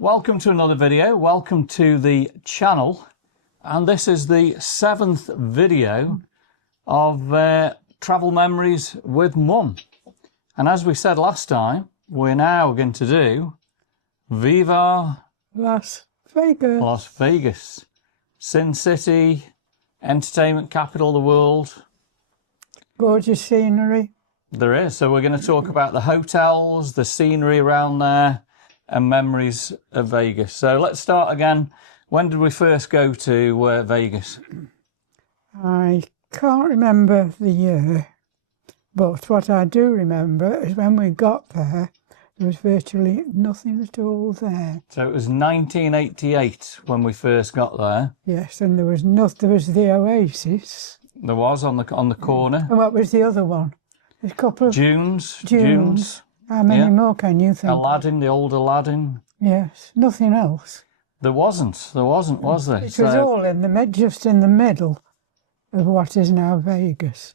Welcome to another video. Welcome to the channel, and this is the 7th video of travel memories with Mum. And as we said last time, we're now going to do Viva Las Vegas. Las Vegas, Sin City, entertainment capital of the world. Gorgeous scenery. There is. So we're going to talk about the hotels, the scenery around there, and memories of Vegas. So let's start again. When did we first go to Vegas? I can't remember the year, but what I do remember is when we got there, there was virtually nothing at all there. So it was 1988 when we first got there. Yes, and there was the Oasis. There was on the corner. And what was the other one? There's a couple of Dunes. How many more can you think? Aladdin, the old Aladdin. Yes, nothing else. There wasn't, was there? It was all just in the middle of what is now Vegas.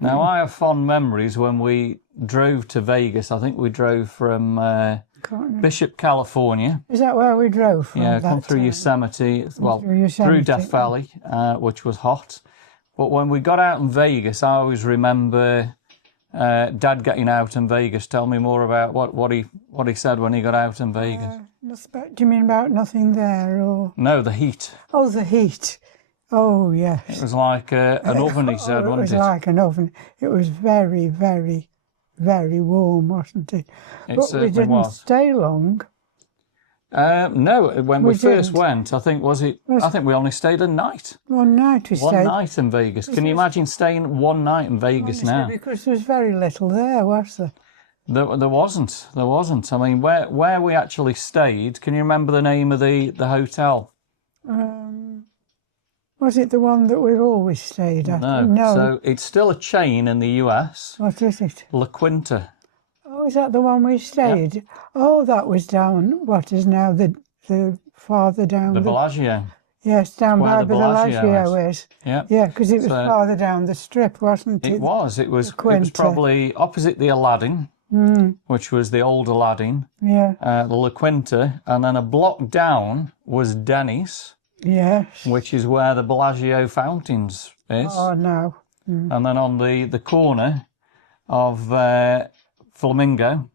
Now, I have fond memories when we drove to Vegas. I think we drove from Bishop, California. Is that where we drove from? Yeah, come through Yosemite, through Death Valley, which was hot. But when we got out in Vegas, I always remember Dad getting out in Vegas. Tell me more about what he said when he got out in Vegas. Do you mean about nothing there, or? No, the heat. Oh, the heat. Oh, yes. It was like an oven, he said, wasn't it? It was like an oven. It was very, very, very warm, wasn't it? But we didn't stay long. No, when we first went, I think we only stayed a night. One night we stayed. One night in Vegas. Can you imagine staying one night in Vegas now? Because there was very little there, was there? There wasn't. I mean, where we actually stayed, can you remember the name of the hotel? Was it the one that we've always stayed at? No. So it's still a chain in the US. What is it? La Quinta. Oh, is that the one we stayed? Yep. Oh, that was down what is now the farther down. The Bellagio. Yes, down by the Bellagio is. Yeah. Yeah, because it was farther down the strip, wasn't it? It was. It was probably opposite the Aladdin, which was the old Aladdin. Yeah. The La Quinta, and then a block down was Denny's. Yes. Which is where the Bellagio fountains is. Oh, no. And then on the corner of Flamingo,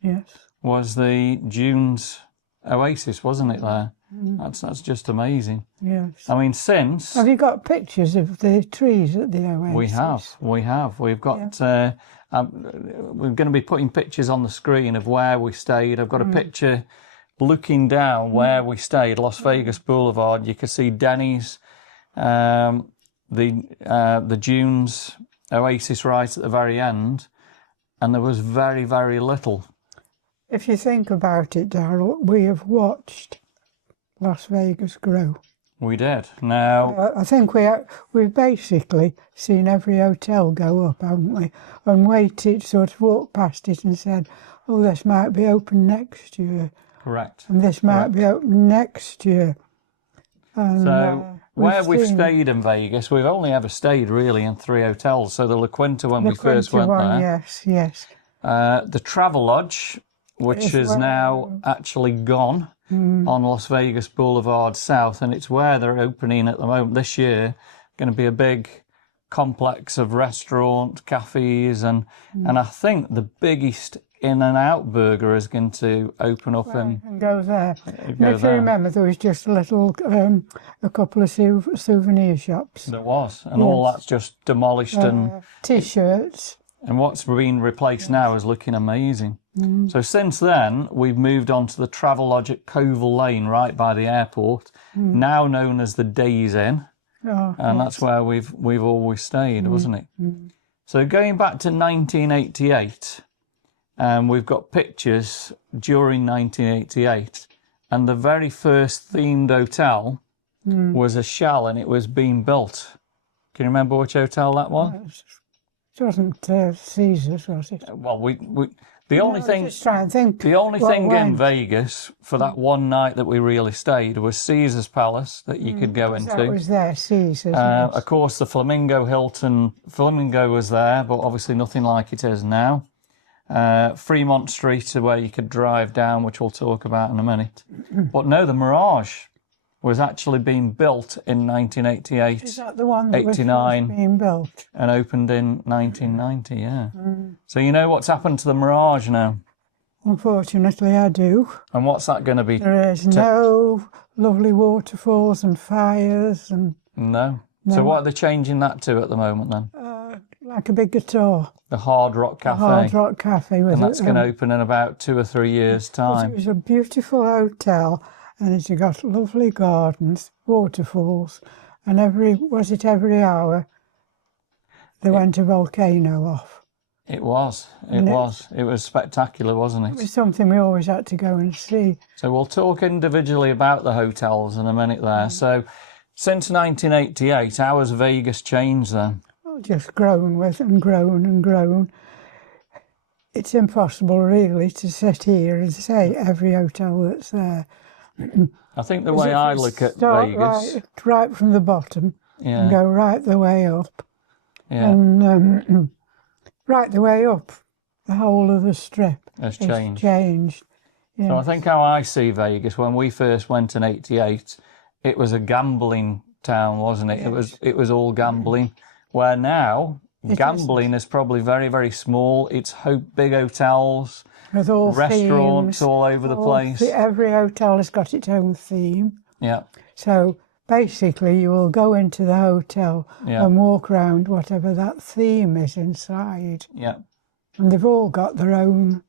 yes, was the Dunes Oasis, wasn't it there? That's just amazing. Yes. I mean, since... Have you got pictures of the trees at the Oasis? We have. We've got... we're going to be putting pictures on the screen of where we stayed. I've got a picture looking down where we stayed, Las Vegas Boulevard. You can see Denny's, the Dunes Oasis right at the very end. And there was very, very little. If you think about it, Darryl, we have watched Las Vegas grow. We did. Now, I think we've basically seen every hotel go up, haven't we? And waited, sort of walked past it and said, oh, this might be open next year. Correct. And this might be open next year. And, so, where we've stayed in Vegas, we've only ever stayed really in 3 hotels. So the La Quinta when we first went there. Yes. The Travelodge, which is now actually gone on Las Vegas Boulevard South, and it's where they're opening at the moment this year. Going to be a big complex of restaurant, cafes, and I think the biggest In-N-Out burger is going to open up and go there. If you remember, there was just a couple of souvenir shops. There was, and all that's just demolished and T-shirts. And what's been replaced now is looking amazing. So since then, we've moved on to the Travelodge at Coval Lane, right by the airport, now known as the Days Inn, and that's where we've always stayed, wasn't it? So going back to 1988. We've got pictures during 1988, and the very first themed hotel was a shell, and it was being built. Can you remember which hotel that was? It wasn't Caesar's, was it? Well, the only thing in Vegas for that one night that we really stayed was Caesar's Palace that you could go into. That was there, Caesar's. Of course, the Flamingo was there, but obviously nothing like it is now. Fremont Street, where you could drive down, which we'll talk about in a minute. But no, the Mirage was actually being built in 1988. Is that the one that 89, was first being built? And opened in 1990, yeah. So you know what's happened to the Mirage now? Unfortunately, I do. And what's that going to be? There is no lovely waterfalls and fires and... No. So what are they changing that to at the moment then? like a big guitar. The Hard Rock Cafe. Hard Rock Cafe. And that's going to open in about 2 or 3 years' time. It was a beautiful hotel, and it's got lovely gardens, waterfalls, and every hour there went a volcano off. It was spectacular, wasn't it? It was something we always had to go and see. So we'll talk individually about the hotels in a minute there. So since 1988, how has Vegas changed then? Well, just grown with and grown and grown. It's impossible really to sit here and say every hotel that's there. I think the way I look at Vegas... Right from the bottom and go right the way up. Yeah. And right the way up, the whole of the strip has changed. Yes. So I think how I see Vegas, when we first went in '88, it was a gambling town, wasn't it? Yes. It was all gambling. Where now, gambling is probably very, very small. It's big hotels, with all restaurants themes, all over the place. Every hotel has got its own theme. Yeah. So basically, you will go into the hotel and walk around whatever that theme is inside. Yeah. And they've all got their own...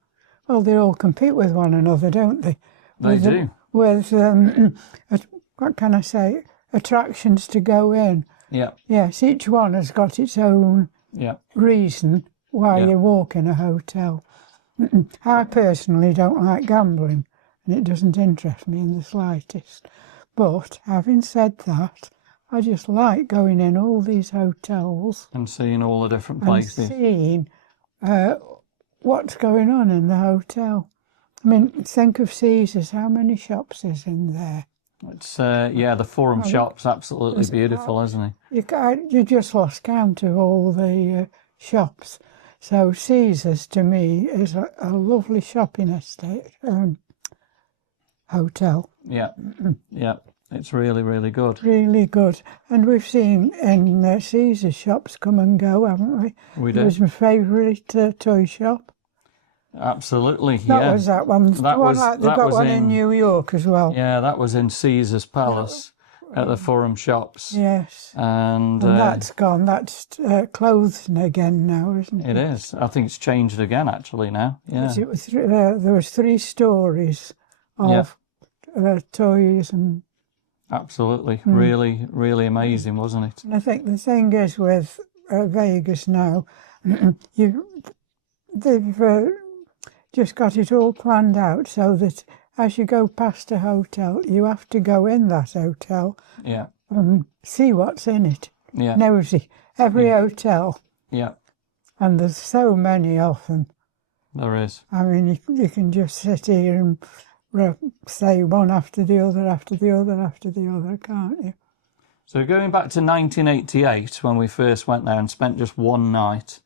Well, they all compete with one another, don't they? They do. With, what can I say, attractions to go in. Yeah. Yes, each one has got its own reason why you walk in a hotel. I personally don't like gambling, and it doesn't interest me in the slightest. But having said that, I just like going in all these hotels and seeing all the different places. And seeing what's going on in the hotel. I mean, think of Caesar's. How many shops is in there? It's the Forum shop's absolutely beautiful, isn't it? You just lost count of all the shops. So Caesar's to me is a lovely shopping estate hotel. Yeah, yeah, it's really, really good. Really good. And we've seen in Caesar's shops come and go, haven't we? We do. It was my favourite toy shop. Absolutely, That was that one. They've got one in New York as well. Yeah, that was in Caesar's Palace at the Forum shops. Yes. And that's gone. That's closed again now, isn't it? It is. I think it's changed again, actually, now. Yeah. It was, there was 3 stories of toys and... Absolutely. Really, really amazing, wasn't it? And I think the thing is with Vegas now, they've just got it all planned out so that as you go past a hotel, you have to go in that hotel and see what's in it. Yeah. Nosy. Every hotel. Yeah. And there's so many of them. There is. I mean, you can just sit here and say one after the other, after the other, after the other, can't you? So going back to 1988, when we first went there and spent just one night,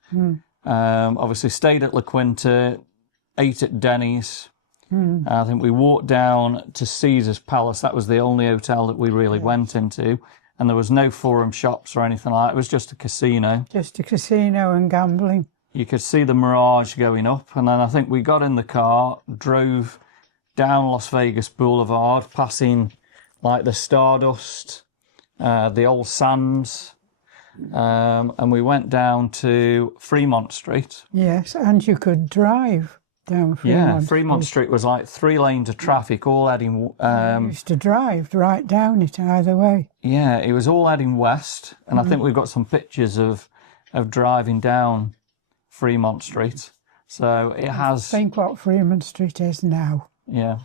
obviously stayed at La Quinta, ate at Denny's. I think we walked down to Caesar's Palace. That was the only hotel that we really went into. And there was no Forum shops or anything like that. It was just a casino. Just a casino and gambling. You could see the Mirage going up. And then I think we got in the car, drove down Las Vegas Boulevard, passing like the Stardust, the old Sands. And we went down to Fremont Street. Yes, and you could drive down Fremont Street. Fremont Street was like 3 lanes of traffic, all heading... you used to drive right down it either way. Yeah, it was all heading west, and I think we've got some pictures of driving down Fremont Street. So it has... Think what Fremont Street is now. Yeah.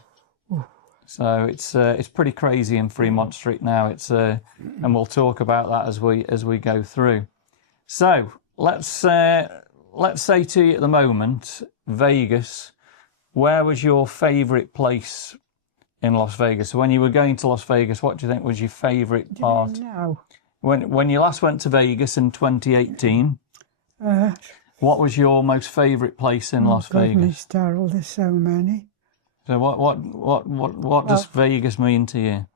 So it's pretty crazy in Fremont Street now. And we'll talk about that as we go through. So let's say to you at the moment, Vegas. Where was your favourite place in Las Vegas? So when you were going to Las Vegas, what do you think was your favourite part? Now, when you last went to Vegas in 2018, what was your most favourite place in Las Vegas? Darryl, there's so many. So what does Vegas mean to you?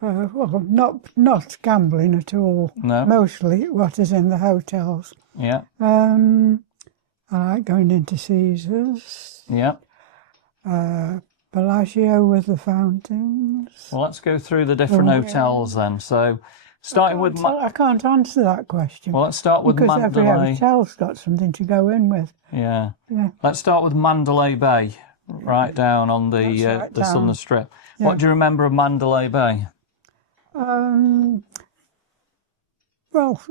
Well, not gambling at all. No. Mostly what is in the hotels. Yeah. I like going into Caesars. Yeah. Bellagio with the fountains. Well, let's go through the different hotels then. So, starting with... I can't answer that question. Well, let's start with because Mandalay. Every hotel's got something to go in with. Yeah. Yeah. Let's start with Mandalay Bay, right down on the Southern Strip. Yeah. What do you remember of Mandalay Bay? Well,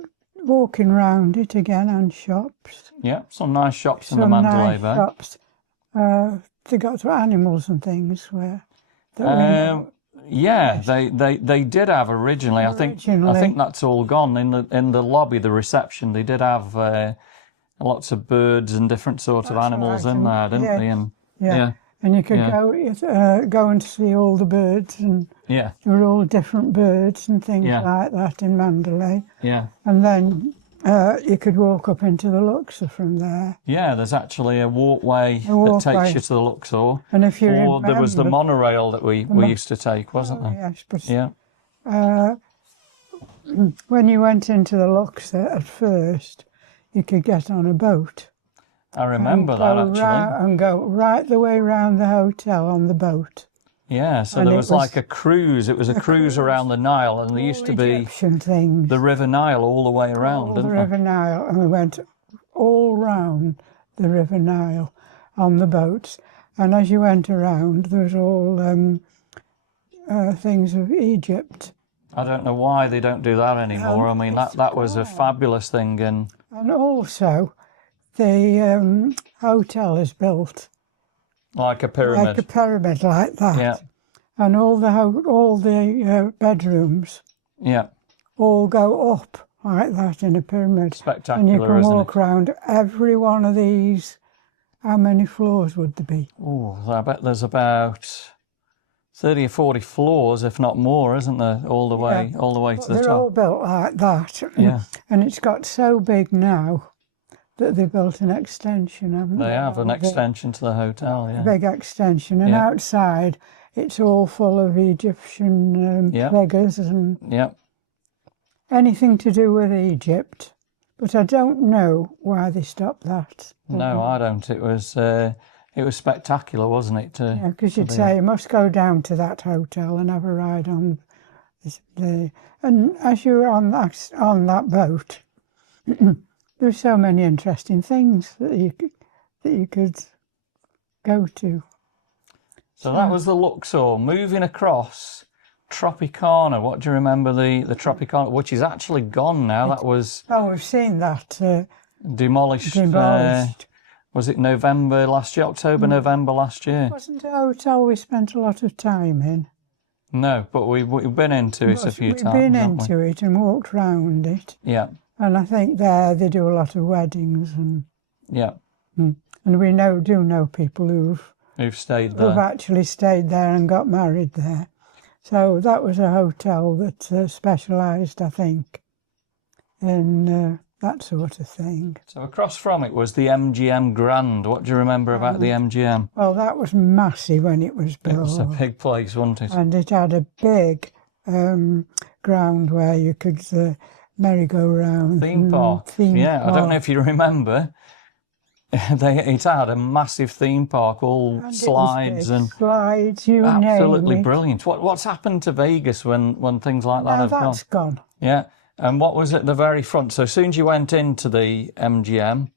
walking round it again and shops. Yeah, some nice shops in the Mandalay Bay. Shops. They got animals and things where. Yeah, they did have originally. I think that's all gone in the lobby, the reception. They did have lots of birds and different sorts of animals in there, didn't they? And yeah. And you could go and see all the birds, and there were all different birds and things like that in Mandalay. Yeah. And then you could walk up into the Luxor from there. Yeah, there's actually a walkway that takes you to the Luxor. And if you remember, there was the monorail that we used to take, wasn't there? Yes, but when you went into the Luxor at first, you could get on a boat. I remember that actually. And go right the way around the hotel on the boat. Yeah, so there was like a cruise. It was a cruise around the Nile, and there used to be the River Nile all the way around, didn't there? The River Nile, and we went all round the River Nile on the boats. And as you went around, there was all things of Egypt. I don't know why they don't do that anymore. I mean, that was a fabulous thing. And also, the hotel is built like a pyramid. Like a pyramid, like that. Yeah. And all the bedrooms. Yeah. All go up like that in a pyramid. Spectacular, and you can isn't walk around every one of these. How many floors would there be? Oh, I bet there's about 30 or 40 floors, if not more, isn't there? All the way to the top. They're all built like that. Yeah. And it's got so big now that they built an extension, haven't they? They have an extension to the hotel, A big extension. And outside, it's all full of Egyptian figures and anything to do with Egypt. But I don't know why they stopped that. No, I don't. It was spectacular, wasn't it? Yeah, because you'd say you must go down to that hotel and have a ride on and as you were on that boat, there's so many interesting things that you could go to. So that was the Luxor. Moving across, Tropicana. What do you remember the Tropicana, which is actually gone now? That was... Oh, we've seen that. Demolished. Was it November last year? October, November last year? It wasn't a hotel we spent a lot of time in. No, but we've been into it a few times. We've been into it and walked round it. Yeah. And I think there they do a lot of weddings and... Yeah. And we do know people who've stayed there. Who've actually stayed there and got married there. So that was a hotel that specialised, I think, in that sort of thing. So across from it was the MGM Grand. What do you remember about the MGM? Well, that was massive when it was built. It was a big place, wasn't it? And it had a big ground where you could merry-go-round. Theme park. I don't know if you remember. It had a massive theme park, all slides and slides. You name it. Absolutely brilliant. What's happened to Vegas when things like that have gone? That's gone. Yeah, and what was at the very front? So as soon as you went into the MGM,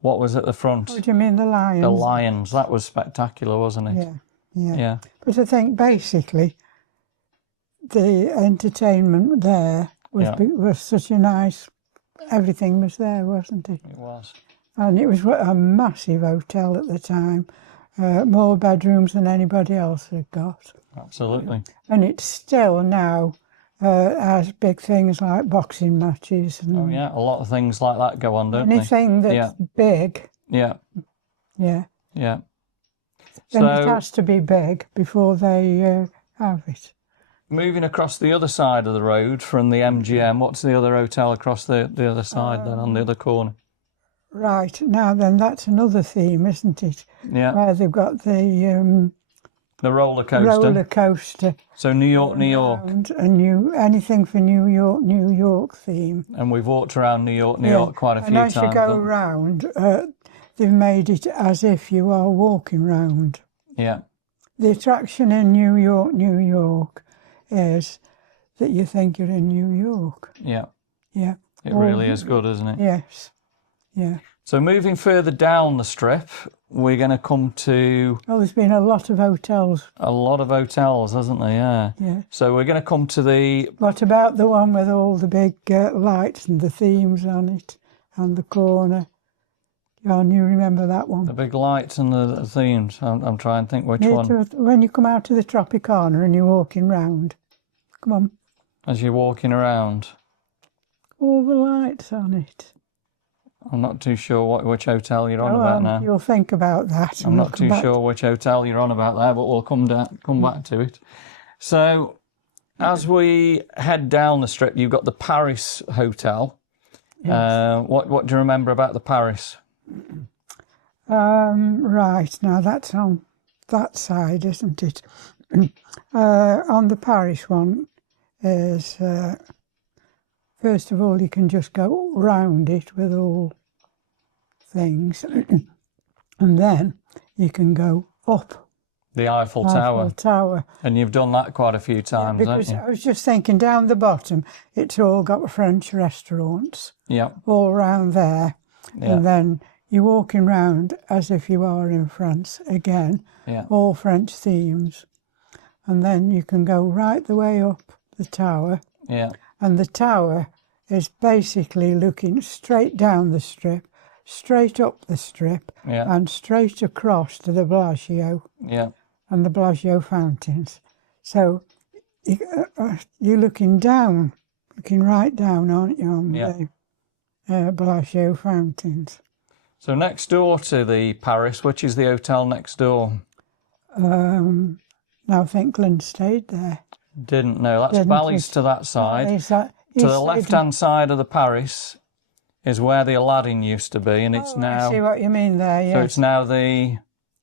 what was at the front? What do you mean, the Lions? The Lions. That was spectacular, wasn't it? Yeah. But I think basically the entertainment there was such a nice. Everything was there, wasn't it? It was. And it was a massive hotel at the time, more bedrooms than anybody else had got. Absolutely. And it still now has big things like boxing matches. And a lot of things like that go on, don't anything that's big. Yeah. Yeah. Yeah. Then it has to be big before they have it. Moving across the other side of the road from the MGM, what's the other hotel across the other side then, on the other corner? Right, now then that's another theme, isn't it? Yeah. Where they've got the The roller coaster. Roller coaster. So New York, New York. And anything for New York theme. And we've walked around New York quite a few times. And as you go round, they've made it as if you are walking round. Yeah. The attraction in New York is that you think you're in New York. Yeah. Yeah. It really is good, isn't it? Yes. Yeah. So moving further down the strip, we're going to come to... Oh, there's been a lot of hotels. A lot of hotels, hasn't there? Yeah. Yeah. So we're going to come to the... What about the one with all the big lights and the themes on it and the corner? Can you remember that one? The big lights and the themes. I'm trying to think which one. When you come out of the Tropicana and you're walking round. Come on. As you're walking around. All the lights on it. I'm not too sure which hotel you're on about now. You'll think about that. I'm not too sure which hotel you're on about there, but we'll come back to it. So, as we head down the strip, you've got the Paris Hotel. Yes. What do you remember about the Paris? Right, now that's on that side, isn't it? On the Paris one is... First of all, you can just go round it with all things. And then you can go up. The Eiffel Tower. And you've done that quite a few times, haven't you? I was just thinking, down the bottom, it's all got French restaurants. Yeah. All round there. Yeah. And then you're walking round as if you are in France again. Yeah. All French themes. And then you can go right the way up the tower. Yeah. And the tower is basically looking straight down the strip, straight up the strip, and straight across to the Bellagio and the Bellagio fountains. So you're looking down, looking right down, aren't you, on the Bellagio fountains. So next door to the Paris, which is the hotel next door? Now I think Glynn stayed there. Didn't know. That's Bally's to that side. To the left-hand side of the Paris is where the Aladdin used to be, and it's now... I see what you mean there, yes. So it's now the...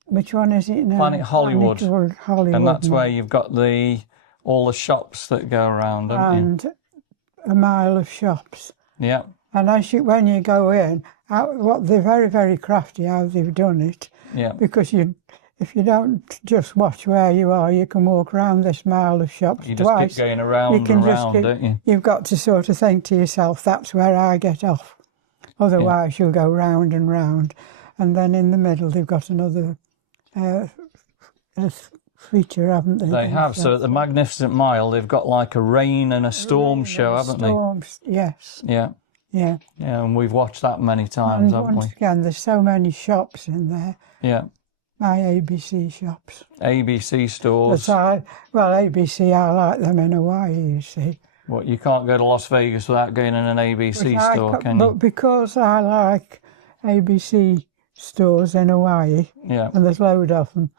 Which one is it now? Planet Hollywood. Hollywood. And that's where you've got all the shops that go around, haven't you? And a mile of shops. Yeah. And when you go in, they're very, very crafty how they've done it. Yeah. Because if you don't just watch where you are, you can walk around this mile of shops you twice. You just keep going around, don't you? You've got to sort of think to yourself, that's where I get off. Otherwise, you'll go round and round. And then in the middle, they've got another feature, haven't they? They have. So at the Magnificent Mile, they've got like a rain and a storm show, haven't they? Storms, yes. Yeah. Yeah. Yeah, and we've watched that many times, haven't we? Once again, there's so many shops in there. Yeah. My ABC shops. ABC stores. ABC, I like them in Hawaii, you see. Well, you can't go to Las Vegas without going in an ABC store, can you? But because I like ABC stores in Hawaii, and there's loads of them,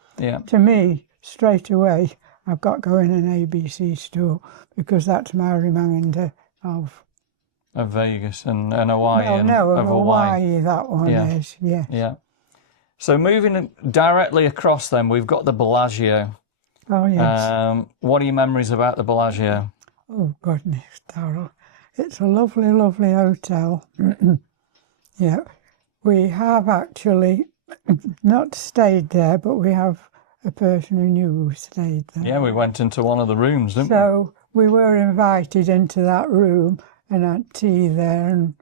to me, straight away, I've got to go in an ABC store because that's my reminder of Vegas and Hawaii. Of Hawaii, that one is, yes. Yeah. So moving directly across then, we've got the Bellagio. Oh, yes. What are your memories about the Bellagio? Oh, goodness, Darrell. It's a lovely, lovely hotel. Yeah. We have actually not stayed there, but we have a person we knew who stayed there. Yeah, we went into one of the rooms, didn't we? So we were invited into that room and had tea there. And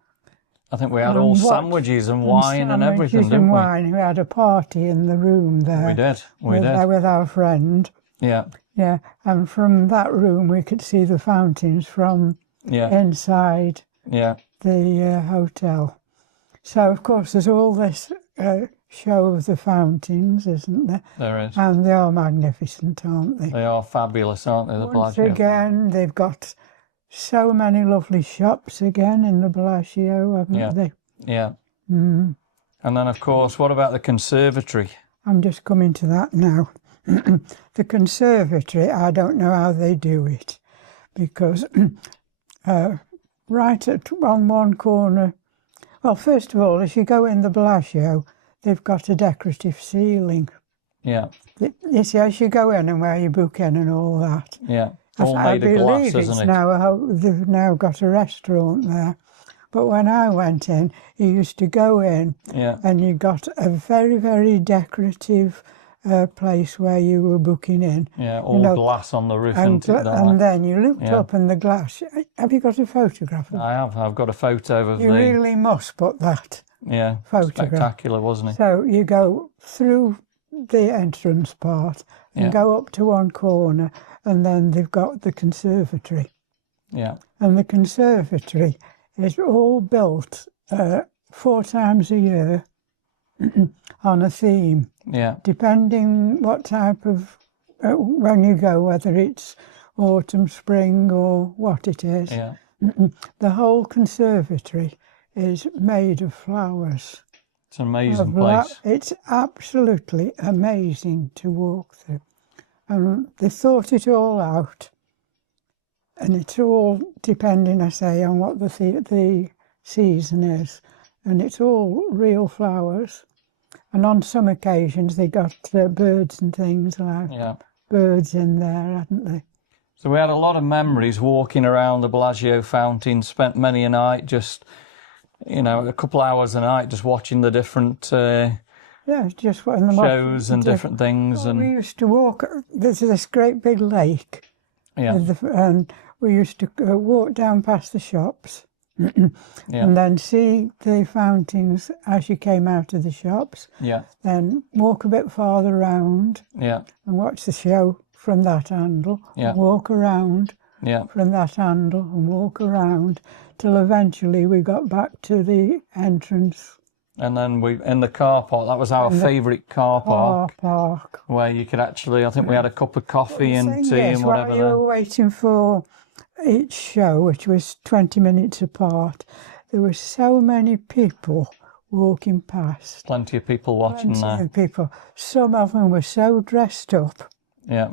I think we had all sandwiches and wine and everything, didn't we? We had a party in the room there. We did. With our friend. Yeah. Yeah, and from that room we could see the fountains from inside the hotel. So, of course, there's all this show of the fountains, isn't there? There is. And they are magnificent, aren't they? They are fabulous, aren't they, the Bellagio? Once again, they've got so many lovely shops again in the Bellagio, haven't they? Yeah. Mm. And then, of course, what about the conservatory? I'm just coming to that now. The conservatory, I don't know how they do it, because right on one corner, well, first of all, as you go in the Bellagio, they've got a decorative ceiling. Yeah. You see, as you go in and where you book in and all that. Yeah, all made of glass, isn't it? They've now got a restaurant there. But when I went in, you used to go in and you got a very, very decorative place where you were booking in. Yeah, all glass on the roof. And then you looked up and the glass. Have you got a photograph of it? I have. I've got a photo of You really must put that photograph. Spectacular, wasn't it? So you go through the entrance part and go up to one corner, and then they've got the conservatory. Yeah. And the conservatory is all built 4 times a year on a theme. Yeah. Depending what type of, when you go, whether it's autumn, spring or what it is. Yeah. The whole conservatory is made of flowers. It's an amazing place. It's absolutely amazing to walk through. And they thought it all out. And it's all depending, I say, on what the season is. And it's all real flowers. And on some occasions they got birds and things like birds in there, hadn't they? So we had a lot of memories walking around the Bellagio fountain, spent many a night just, a couple hours a night just watching the different just shows and different things. We used to walk, there's this great big lake. Yeah. And we used to walk down past the shops and then see the fountains as you came out of the shops. Yeah. Then walk a bit farther round and watch the show from that handle. Yeah. Walk around from that handle and walk around till eventually we got back to the entrance. And then in the car park, that was our favourite car park. Where you could actually, I think we had a cup of coffee and tea and whatever. While you were waiting for each show, which was 20 minutes apart, there were so many people walking past. Plenty of people watching there. Plenty of people. Some of them were so dressed up. Yeah,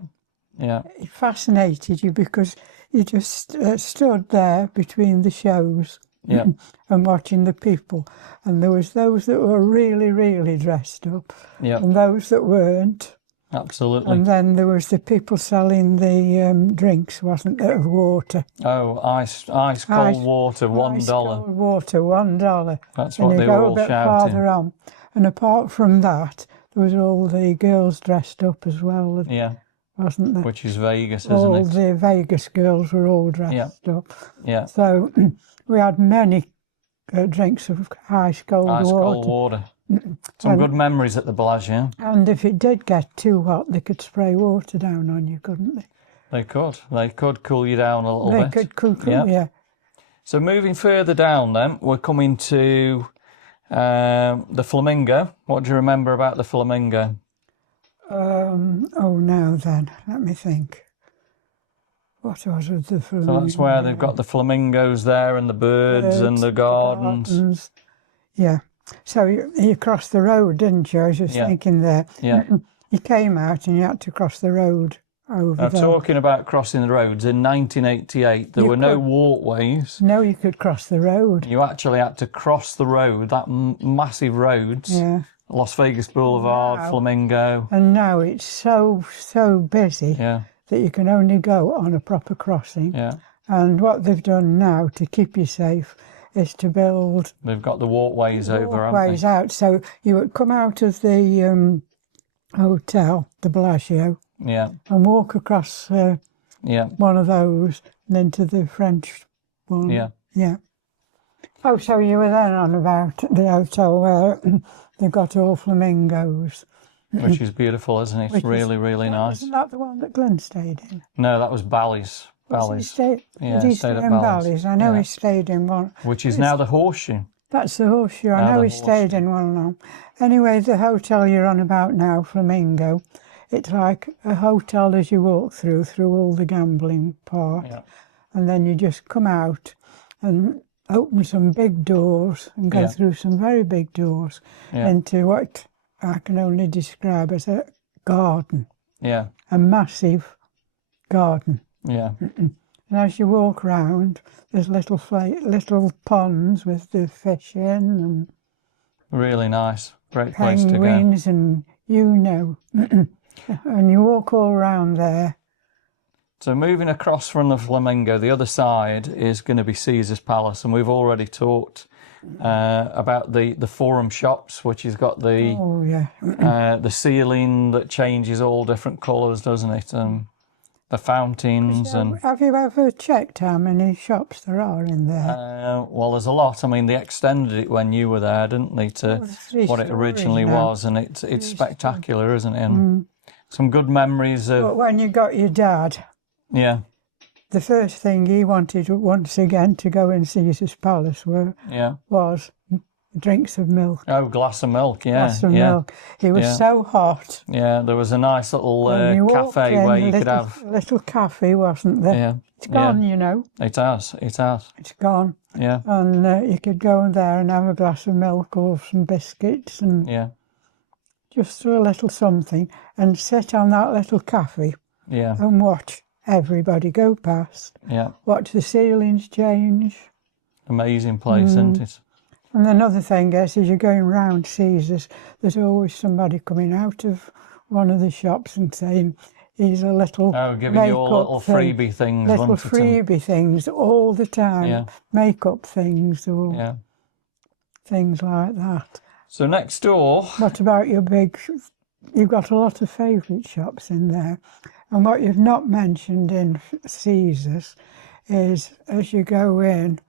yeah. It fascinated you because you just stood there between the shows. Yeah. And watching the people, and there was those that were really, really dressed up, and those that weren't. Absolutely. And then there was the people selling the drinks, wasn't there, of water. Oh, ice cold water, $1. Ice cold water, $1. That's what they were all shouting. And you go a bit farther on, and apart from that, there was all the girls dressed up as well. Yeah. Wasn't there? Which is Vegas, isn't it? All the Vegas girls were all dressed up. Yeah. So we had many drinks of ice cold water. Some good memories at the Bellagio. And if it did get too hot, they could spray water down on you, couldn't they? They could. They could cool you down a little bit. They could cool, yeah. So moving further down then, we're coming to the Flamingo. What do you remember about the Flamingo? Now then, let me think. What was it, the flamingo? So that's where they've got the flamingos there and the birds and the gardens. Yeah. So you crossed the road, didn't you? I was just thinking there. Yeah. You came out and you had to cross the road over there. Talking about crossing the roads, in 1988 there were no walkways. No, you could cross the road. You actually had to cross the road, that massive roads. Yeah. Las Vegas Boulevard, Flamingo. And now it's so busy. Yeah. That you can only go on a proper crossing. Yeah. And what they've done now to keep you safe is to build... They've got the walkways over, haven't they? Walkways out. So you would come out of the hotel, the Bellagio, and walk across one of those and then to the French one. Yeah. Yeah. Oh, so you were then on about the hotel where they've got all flamingos. Which is beautiful, isn't it? It's really, really nice. Isn't that the one that Glynn stayed in? No, that was Bally's. Did he stay at Bally's? I know he stayed in one. Which is now the Horseshoe. That's the Horseshoe. I know he stayed in one long. Anyway, the hotel you're on about now, Flamingo, it's like a hotel as you walk through all the gambling part. Yeah. And then you just come out and open some big doors and go through some very big doors into what I can only describe as a garden. Yeah. A massive garden. Yeah. And as you walk round, there's little ponds with the fish in and... Really nice. Great place to go. Penguins and And you walk all around there. So moving across from the Flamingo, the other side is going to be Caesar's Palace, and we've already talked about the Forum shops, which has got the ceiling that changes all different colours, doesn't it? And the fountains. And have you ever checked how many shops there are in there? well, there's a lot. I mean, they extended it when you were there, didn't they, to what it originally was, and it's spectacular, isn't it? And some good memories of. But when you got your dad. Yeah. The first thing he wanted once again to go in Caesar's Palace was drinks of milk. Oh, glass of milk, yeah. Glass of milk. It was so hot. Yeah, there was a nice little cafe where you could have... Little cafe, wasn't there? Yeah. It's gone, you know. It has. It's gone. Yeah. And you could go in there and have a glass of milk or some biscuits and just a little something and sit on that little cafe and watch everybody go past. Yeah. Watch the ceilings change. Amazing place, isn't it? And another thing is, as you're going round Caesar's, there's always somebody coming out of one of the shops and saying, here's a little giving you all little freebie things. Little freebie things all the time. Yeah. Makeup things or things like that. So next door... What about your big... You've got a lot of favourite shops in there. And what you've not mentioned in Caesar's is, as you go in,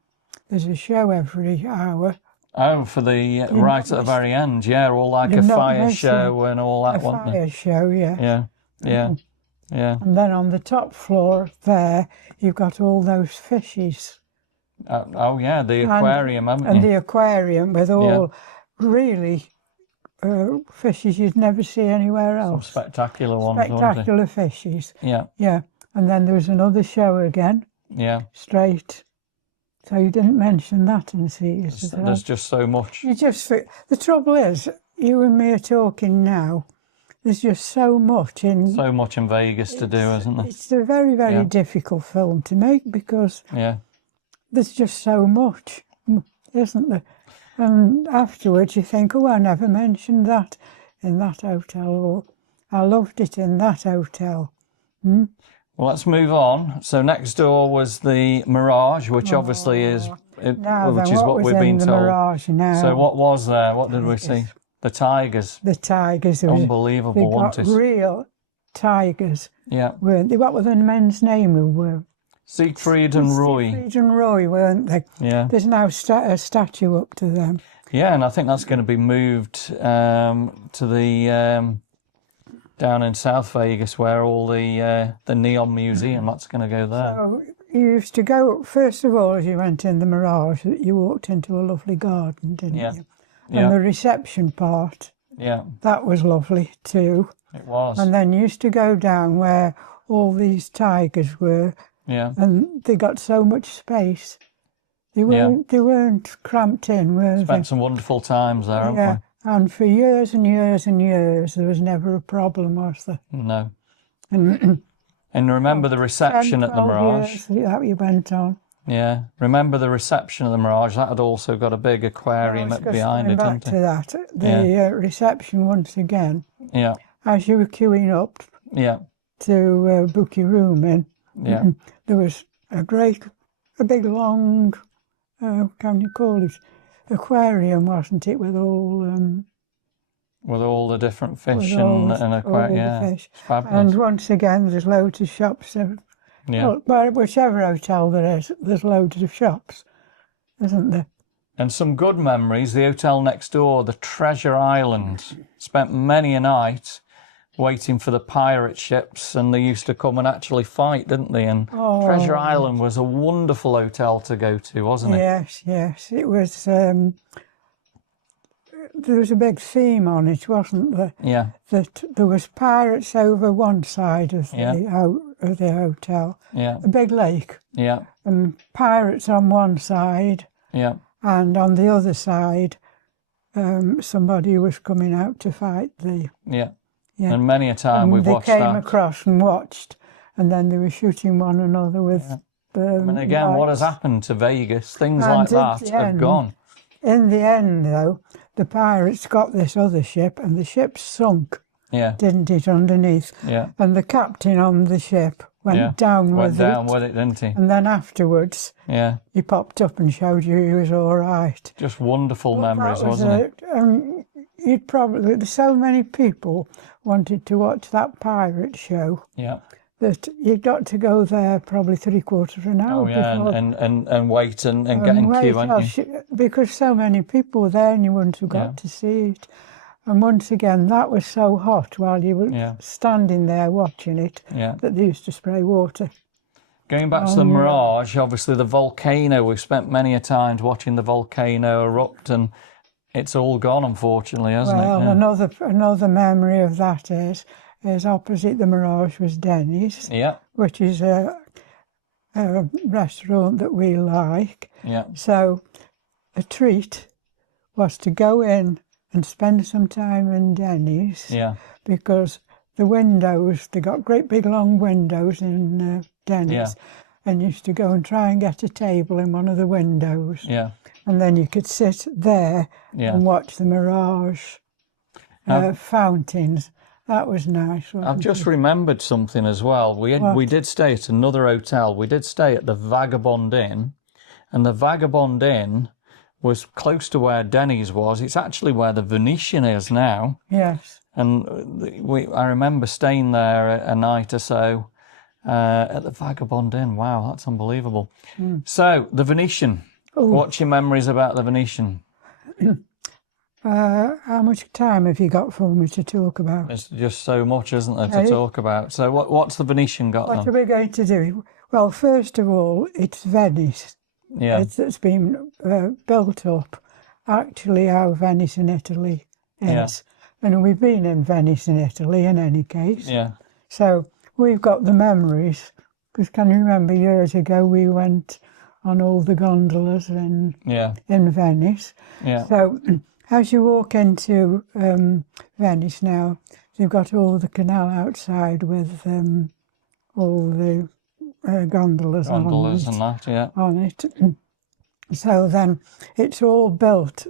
there's a show every hour. Oh, for the right at the very end, all like a fire show and all that, wasn't it? A fire show, Yeah. And then on the top floor there, you've got all those fishes. The aquarium, haven't you? And the aquarium with all really... fishes you'd never see anywhere else. Some spectacular ones. Spectacular fishes. Yeah. Yeah. And then there was another show again. Yeah. Straight. So you didn't mention that in Caesar's. There's just so much. The trouble is, you and me are talking now. There's just so much in Vegas to do, isn't there? It's a very, very difficult film to make because there's just so much, isn't there? And afterwards you think, I never mentioned that in that hotel, or I loved it in that hotel. Well, let's move on. So next door was the Mirage, which obviously is what we've been told. Mirage now. So what was there? What did we see? The tigers. The tigers. Unbelievable, wasn't it? Real tigers. Yeah. Weren't they? What were the men's name who were? Siegfried and Roy. Siegfried and Roy, weren't they? Yeah. There's now a statue up to them. Yeah, and I think that's going to be moved to the down in South Vegas, where all the Neon Museum, that's going to go there. So you used to go, first of all, as you went in the Mirage, you walked into a lovely garden, didn't you? And the reception part, that was lovely too. It was. And then you used to go down where all these tigers were. Yeah. And they got so much space. They weren't cramped in, were they? Spent some wonderful times there, haven't we? And for years and years and years, there was never a problem, was there? No. And remember the reception at the Mirage? That you went on. Yeah. Remember the reception at the Mirage? That had also got a big aquarium behind it, back to that. The reception, once again. Yeah. As you were queuing up to book your room in, there was a big long, how can you call it, aquarium, wasn't it, with all the different fish and aquarium. Fish. Fabulous. And once again, there's loads of shops. Well, whichever hotel there is, there's loads of shops, isn't there? And some good memories. The hotel next door, the Treasure Island. Spent many a night waiting for the pirate ships, and they used to come and actually fight, didn't they? And Treasure Island was a wonderful hotel to go to, wasn't it? Yes. It was. There was a big theme on it, wasn't there? Yeah. That there was pirates over one side of the hotel. Yeah. A big lake. Yeah. And pirates on one side. Yeah. And on the other side, somebody was coming out to fight the... Yeah. And many a time we've watched that. They came across and watched, and then they were shooting one another with... And again, what has happened to Vegas? Things like that have gone. In the end, though, the pirates got this other ship, and the ship sunk. didn't it, underneath? Yeah. And the captain on the ship went down with it. Went down with it, didn't he? And then afterwards, he popped up and showed you he was all right. Just wonderful memories, wasn't it? You'd probably, so many people wanted to watch that pirate show. Yeah. That you'd got to go there probably 3/4 of an hour before. And wait and get in queue, hadn't you? Because so many people were there and you wouldn't have got to see it. And once again, that was so hot while you were standing there watching it that they used to spray water. Going back to the Mirage, obviously the volcano, we've spent many a times watching the volcano erupt, and it's all gone, unfortunately, hasn't it? Well, another memory of that is opposite the Mirage was Denny's, which is a restaurant that we like. Yeah. So a treat was to go in and spend some time in Denny's. Yeah. Because the windows, they got great big long windows in Denny's. Yeah. And you used to go and try and get a table in one of the windows. Yeah. And then you could sit there and watch the Mirage fountains. That was nice. I've just remembered something as well. We did stay at another hotel. We did stay at the Vagabond Inn, and the Vagabond Inn was close to where Denny's was. It's actually where the Venetian is now. Yes. And I remember staying there a night or so at the Vagabond Inn. Wow, that's unbelievable. So, the Venetian. What's your memories about the Venetian? How much time have you got for me to talk about? There's just so much, isn't there, to talk about. So what's the Venetian got What are we going to do? Well, first of all, it's Venice. Yeah. It's been built up actually how Venice in Italy is. Yeah. And we've been in Venice in Italy in any case. Yeah. So we've got the memories. Because can you remember years ago we went on all the gondolas in Venice? Yeah. So as you walk into Venice now, you've got all the canal outside with all the gondolas and that, on it. So then it's all built,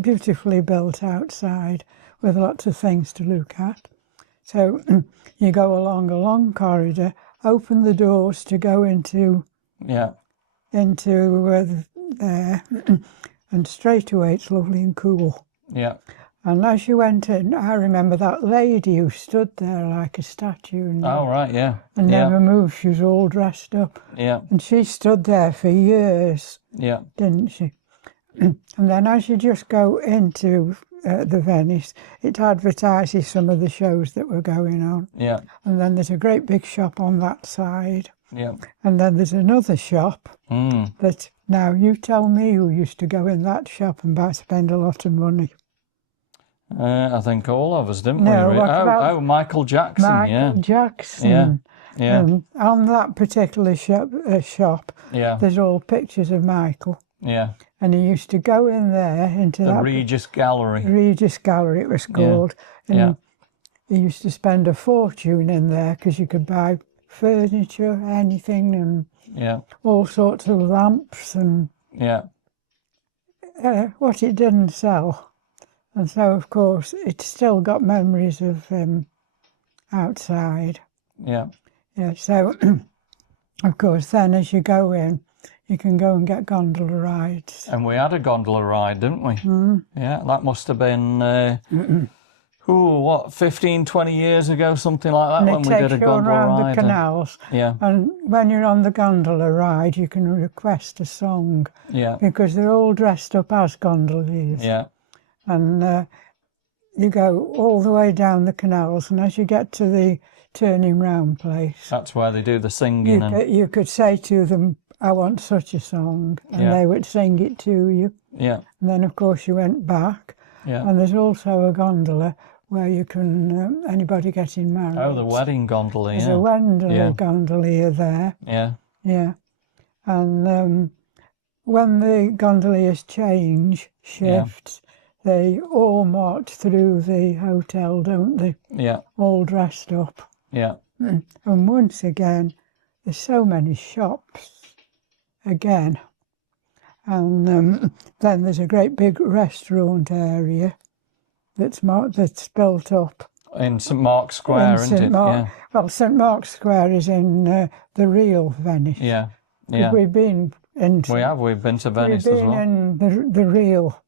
beautifully built outside with lots of things to look at. So you go along a long corridor, open the doors to go into there, and straight away it's lovely and cool. Yeah. And as you went in, I remember that lady who stood there like a statue. And never moved. She was all dressed up. Yeah. And she stood there for years. Yeah. Didn't she? And then as you just go into the Venice, it advertises some of the shows that were going on. Yeah. And then there's a great big shop on that side. Yeah. And then there's another shop that, now you tell me who used to go in that shop and spend a lot of money. I think all of us, didn't no, we? What Michael Jackson. Michael Jackson. Yeah. On that particular shop, there's all pictures of Michael. Yeah. And he used to go in there into the Regis Gallery. Regis Gallery, it was called. And he used to spend a fortune in there because you could buy furniture, anything, and all sorts of lamps and what it didn't sell. And so, of course, it's still got memories of outside. Yeah. Yeah, so, of course, then as you go in, you can go and get gondola rides. And we had a gondola ride, didn't we? Yeah, that must have been, 15, 20 years ago, something like that, when we did a gondola ride. Around the canals. And when you're on the gondola ride, you can request a song. Yeah. Because they're all dressed up as gondoliers. Yeah. And you go all the way down the canals, and as you get to the turning round place, that's where they do the singing. You could say to them, I want such a song, and they would sing it to you. Yeah. And then, of course, you went back. Yeah. And there's also a gondola where you can, anybody getting married. Oh, the wedding gondola, There's a wedding gondolier there. Yeah. Yeah. And when the gondoliers change shifts, they all march through the hotel, don't they? Yeah. All dressed up. Yeah. And once again, there's so many shops again. And then there's a great big restaurant area. that's built up in St Mark's Square, isn't it? Yeah. Well, St Mark's Square is in the real Venice. Yeah, yeah. We've been into. We've been to Venice as well. We've been in the real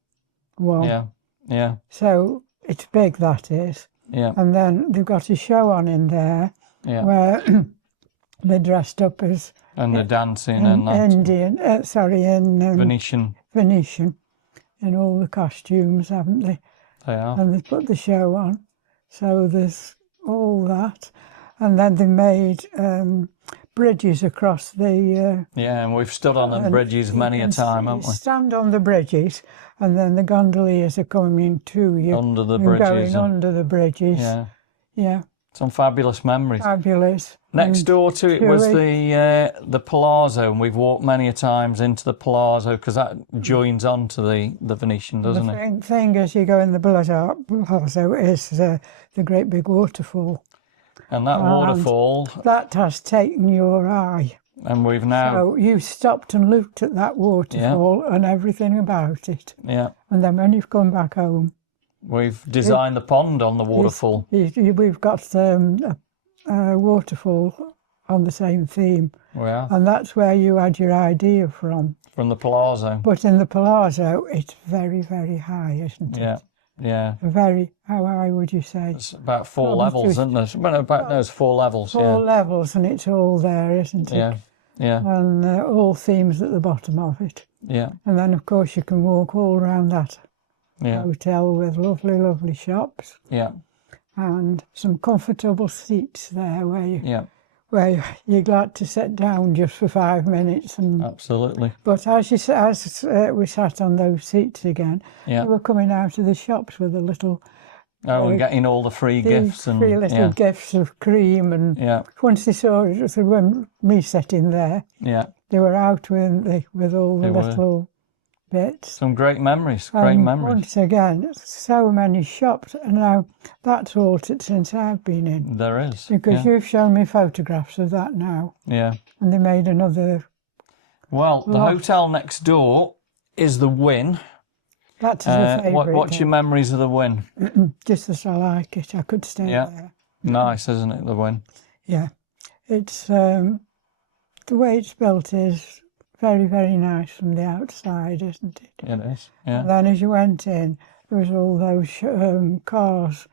one. Yeah, yeah. So it's big, that is. Yeah. And then they've got a show on in there where they're dressed up as... And they're dancing and that. Indian, Venetian. Venetian, in all the costumes, haven't they? They are. And they put the show on. So there's all that. And then they made bridges across the... yeah, and we've stood on the bridges many a time, haven't we? Stand on the bridges, and then the gondoliers are coming to you. Under the bridges. Going under the bridges. Yeah. Yeah. Some fabulous memories. Fabulous. Next door to it was the Palazzo, and we've walked many a times into the Palazzo because that joins on to the Venetian, doesn't it? The thing as you go in the Palazzo is the great big waterfall. And that waterfall... That has taken your eye. And we've now... So you stopped and looked at that waterfall and everything about it. Yeah. And then when you've come back home... We've designed the pond on the waterfall. We've got a waterfall on the same theme. Yeah. And that's where you had your idea from. From the Palazzo. But in the Palazzo, it's very, very high, isn't it? Yeah. Yeah. Very, how high would you say? It's about 4 levels, isn't it? Well, it's 4 levels, 4 levels, and it's all there, isn't it? Yeah, yeah. And all themes at the bottom of it. Yeah. And then, of course, you can walk all around that hotel with lovely, lovely shops. Yeah. And some comfortable seats there where you're glad to sit down just for 5 minutes. And absolutely. But as we sat on those seats again, they were coming out of the shops with a little... and getting all the free gifts. And free little gifts of cream. And once they saw me sitting there, they were out with all the little bits. Some great memories, Once again, so many shops. And now that's altered since I've been in. There is. Because you've shown me photographs of that now. Yeah. And they made another... Well, the hotel next door is the Wynn. That's a favourite. What's your memories of the Wynn? Just as I like it. I could stay there. Nice, isn't it, the Wynn? Yeah. It's... the way it's built is... very, very nice from the outside, isn't it? It is, yeah. And then as you went in, there was all those cars.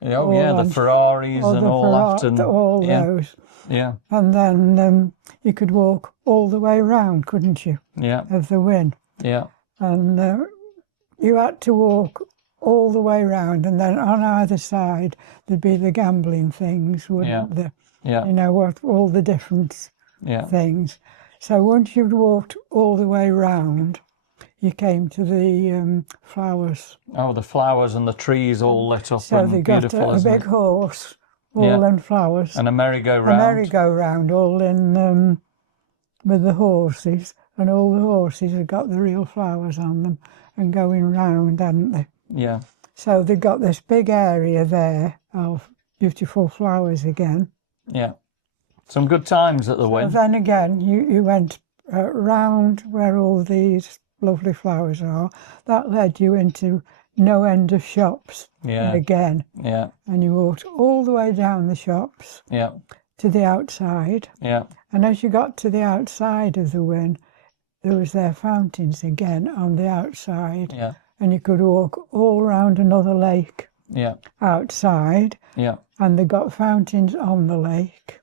The Ferraris and all that. And, those. Yeah. And then you could walk all the way round, couldn't you? Yeah. Of the Wynn. Yeah. And you had to walk all the way round, and then on either side there'd be the gambling things, wouldn't there? Yeah. You know, what all the different things. So once you'd walked all the way round, you came to the flowers. Oh, the flowers and the trees all lit up so and they beautiful, got a big horse, all in flowers. And a merry-go-round. A merry-go-round, all in with the horses, and all the horses had got the real flowers on them and going round, hadn't they? Yeah. So they got this big area there of beautiful flowers again. Yeah. Some good times at the Wynn. Then again, you went round where all these lovely flowers are. That led you into no end of shops again. Yeah. And you walked all the way down the shops to the outside. Yeah. And as you got to the outside of the Wynn, there was their fountains again on the outside. Yeah. And you could walk all around another lake outside. Yeah. And they got fountains on the lake.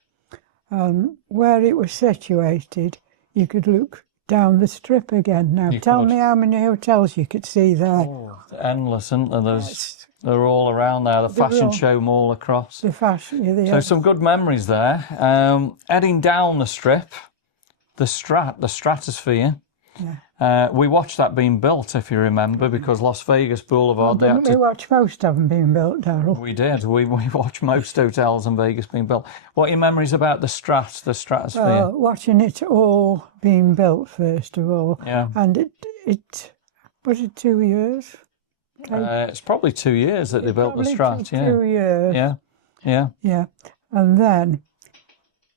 Where it was situated, you could look down the strip again. Now, tell me how many hotels you could see there. Oh, endless, isn't there? They're all around there. The fashion show mall across. The fashion, So some good memories there. Heading down the strip, the stratosphere. Yeah. We watched that being built, if you remember, because Las Vegas Boulevard... Didn't we watch most of them being built, Darryl? We did. We watched most hotels in Vegas being built. What are your memories about the stratosphere? Watching it all being built, first of all. Yeah. And it was it 2 years? It's probably 2 years that they built the Strat. 2 years. Yeah. Yeah. Yeah. And then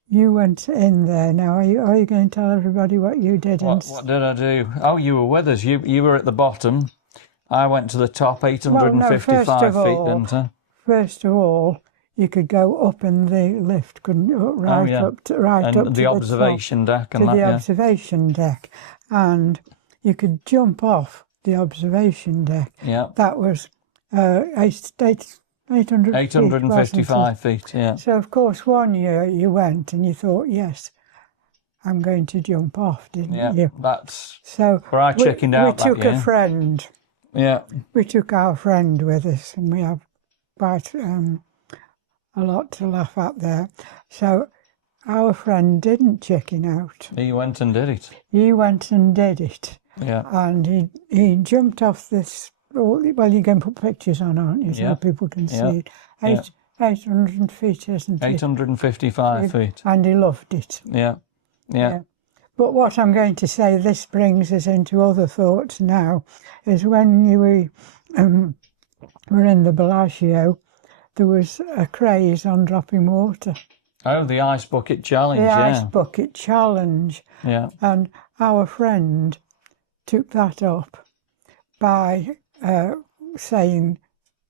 you went in there. Now, are you going to tell everybody what you did? What did I do? Oh, you were with us. You were at the bottom, I went to the top, 855 feet, didn't I? First of all, you could go up in the lift, couldn't you? Right up to the observation deck and to the observation deck, and you could jump off the observation deck. Yeah. That was 855 feet. Yeah. So of course, one year you went and you thought, yes, I'm going to jump off, didn't you? That's so where I chickened out. We took a friend. Yeah. We took our friend with us, and we have quite a lot to laugh at there. So our friend didn't chicken out. He went and did it. He went and did it. Yeah. And he jumped off this. Well, you can put pictures on, aren't you, so people can see it. 800 feet, isn't it? 855 feet. And he loved it. Yeah. Yeah. But what I'm going to say, this brings us into other thoughts now, is when you were in the Bellagio, there was a craze on dropping water. Oh, the ice bucket challenge, The ice bucket challenge. Yeah. And our friend took that up by saying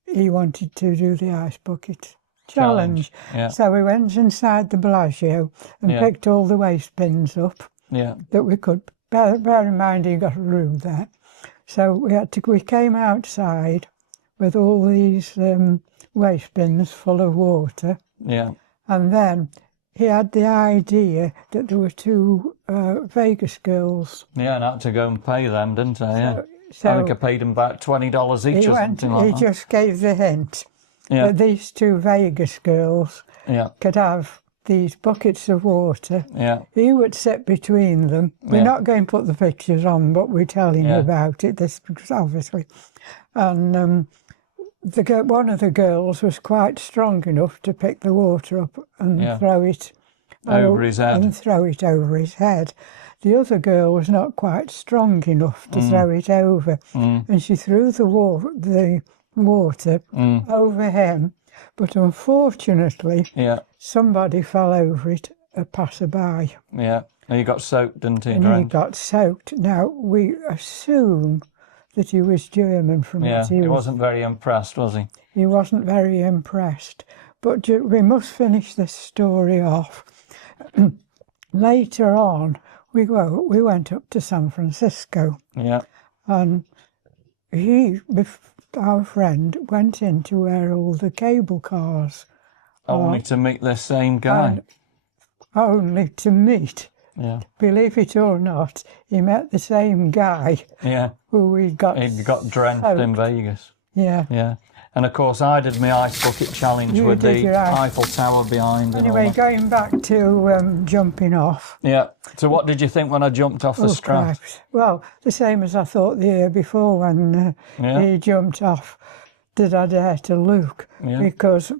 he wanted to do the ice bucket challenge. Yeah. So we went inside the Bellagio and picked all the waste bins up that we could. Bear in mind, he got a room there. So we came outside with all these waste bins full of water. Yeah. And then he had the idea that there were two Vegas girls. Yeah, and I had to go and pay them, didn't I? Yeah. So I think I paid them about $20 each or something like that. He just gave the hint that these two Vegas girls could have these buckets of water. Yeah. He would sit between them. We're not going to put the pictures on, but we're telling you about it, this obviously. And one of the girls was quite strong enough to pick the water up and throw it over his head. And throw it over his head. The other girl was not quite strong enough to throw it over, and she threw the water over him. But unfortunately, somebody fell over it, a passerby. Yeah, and he got soaked, didn't he? And he got soaked. Now, we assume that he was German from what he wasn't very impressed, was he? He wasn't very impressed. But we must finish this story off. Later on, we went up to San Francisco. Yeah. And our friend, went into where all the cable cars Only to meet this same guy. Only to meet. Yeah. Believe it or not, he met the same guy. Yeah. Who he got drenched in Vegas. Yeah. Yeah. And of course, I did my ice bucket challenge with the Eiffel Tower behind. Anyway, going back to jumping off. Yeah. So, what did you think when I jumped off the Strat? Christ. Well, the same as I thought the year before when he jumped off. Did I dare to look? Yeah. Because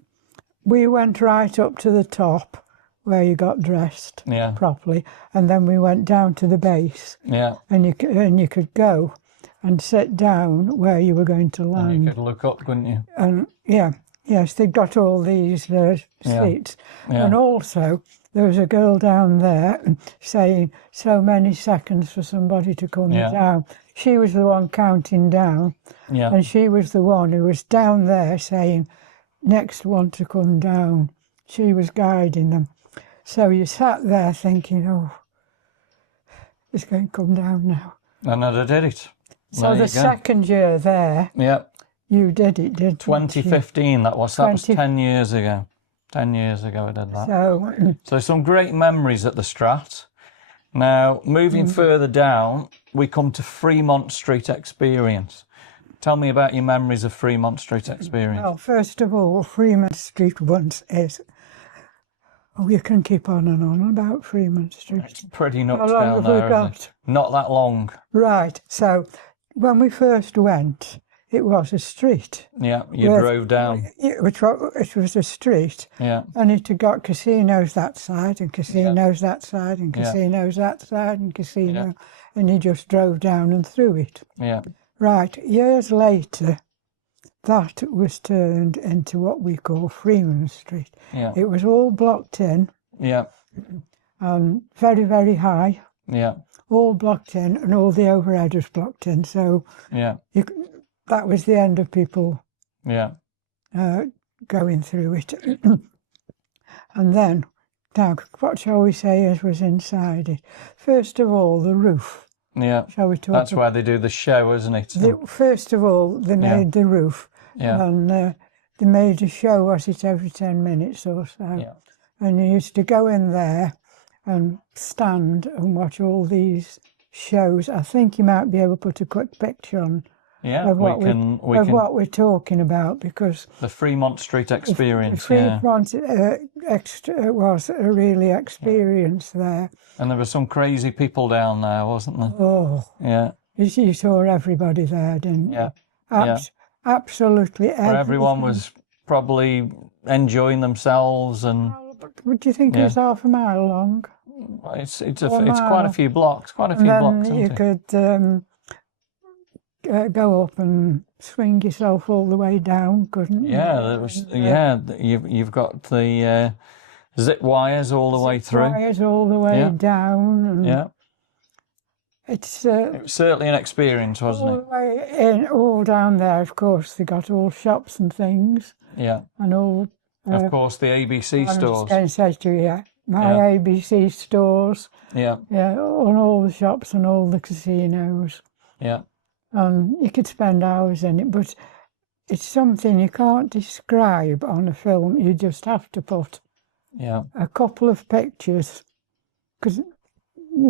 we went right up to the top where you got dressed properly, and then we went down to the base. Yeah. And you could go and sit down where you were going to land. And you could look up, couldn't you? And yes, they've got all these seats. Yeah. And also, there was a girl down there saying so many seconds for somebody to come down. She was the one counting down. Yeah. And she was the one who was down there saying, next one to come down. She was guiding them. So you sat there thinking, oh, it's going to come down now. And I did it. So the second year there, you did it, didn't you? 2015, that was 10 years ago. 10 years ago I did that. So some great memories at the Strat. Now, moving further down, we come to Fremont Street Experience. Tell me about your memories of Fremont Street Experience. Well, first of all, Fremont Street once is... Oh, you can keep on and on about Fremont Street. It's pretty nuts down there, isn't it? Not that long. Right, so when we first went, it was a street. Yeah, you drove down. It was a street. Yeah. And it had got casinos that side and casinos that side and casinos that side and casino. And you just drove down and through it. Yeah. Right, years later, that was turned into what we call Fremont Street. Yeah. It was all blocked in. Yeah. And very, very high. Yeah. All blocked in, and all the overhead was blocked in. So that was the end of people going through it. And then, now, what shall we say was inside it? First of all, the roof. Yeah, shall we talk that's where they do the show, isn't it? First of all, they made the roof. Yeah. And they made a show, was it, every 10 minutes or so. Yeah. And you used to go in there and stand and watch all these shows. I think you might be able to put a quick picture on of what we're talking about, because the Fremont Street experience. The Fremont was a really experience there. And there were some crazy people down there, wasn't there? Oh, yeah. You saw everybody there, didn't you? Yeah. Absolutely everything. Everyone was probably enjoying themselves, and. Would you think it was half a mile long? It's quite a few blocks. Quite a few blocks. You could go up and swing yourself all the way down, couldn't you? Yeah, there was. Yeah, you've got the zip wires all the way through. Wires all the way down. And it was certainly an experience, wasn't it? All the way in, all down there. Of course, they got all shops and things. Yeah. And all. Of course, the ABC stores. I was going to say to you, my ABC stores. Yeah. Yeah, on all the shops and all the casinos. Yeah. And you could spend hours in it, but it's something you can't describe on a film. You just have to put a couple of pictures, because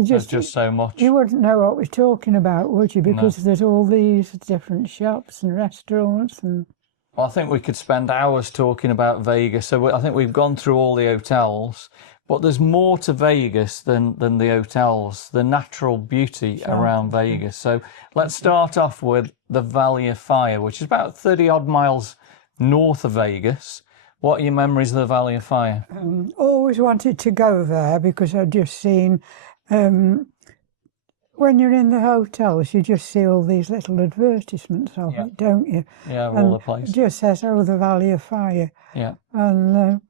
there's just so much. You wouldn't know what we're talking about, would you? Because there's all these different shops and restaurants and. Well, I think we could spend hours talking about Vegas. So I think we've gone through all the hotels, but there's more to Vegas than the hotels, the natural beauty around Vegas. So let's start off with the Valley of Fire, which is about 30 odd miles north of Vegas. What are your memories of the Valley of Fire? Always wanted to go there because I'd just seen, when you're in the hotels, you just see all these little advertisements of it, don't you? Yeah, all the place. It just says, the Valley of Fire. Yeah. And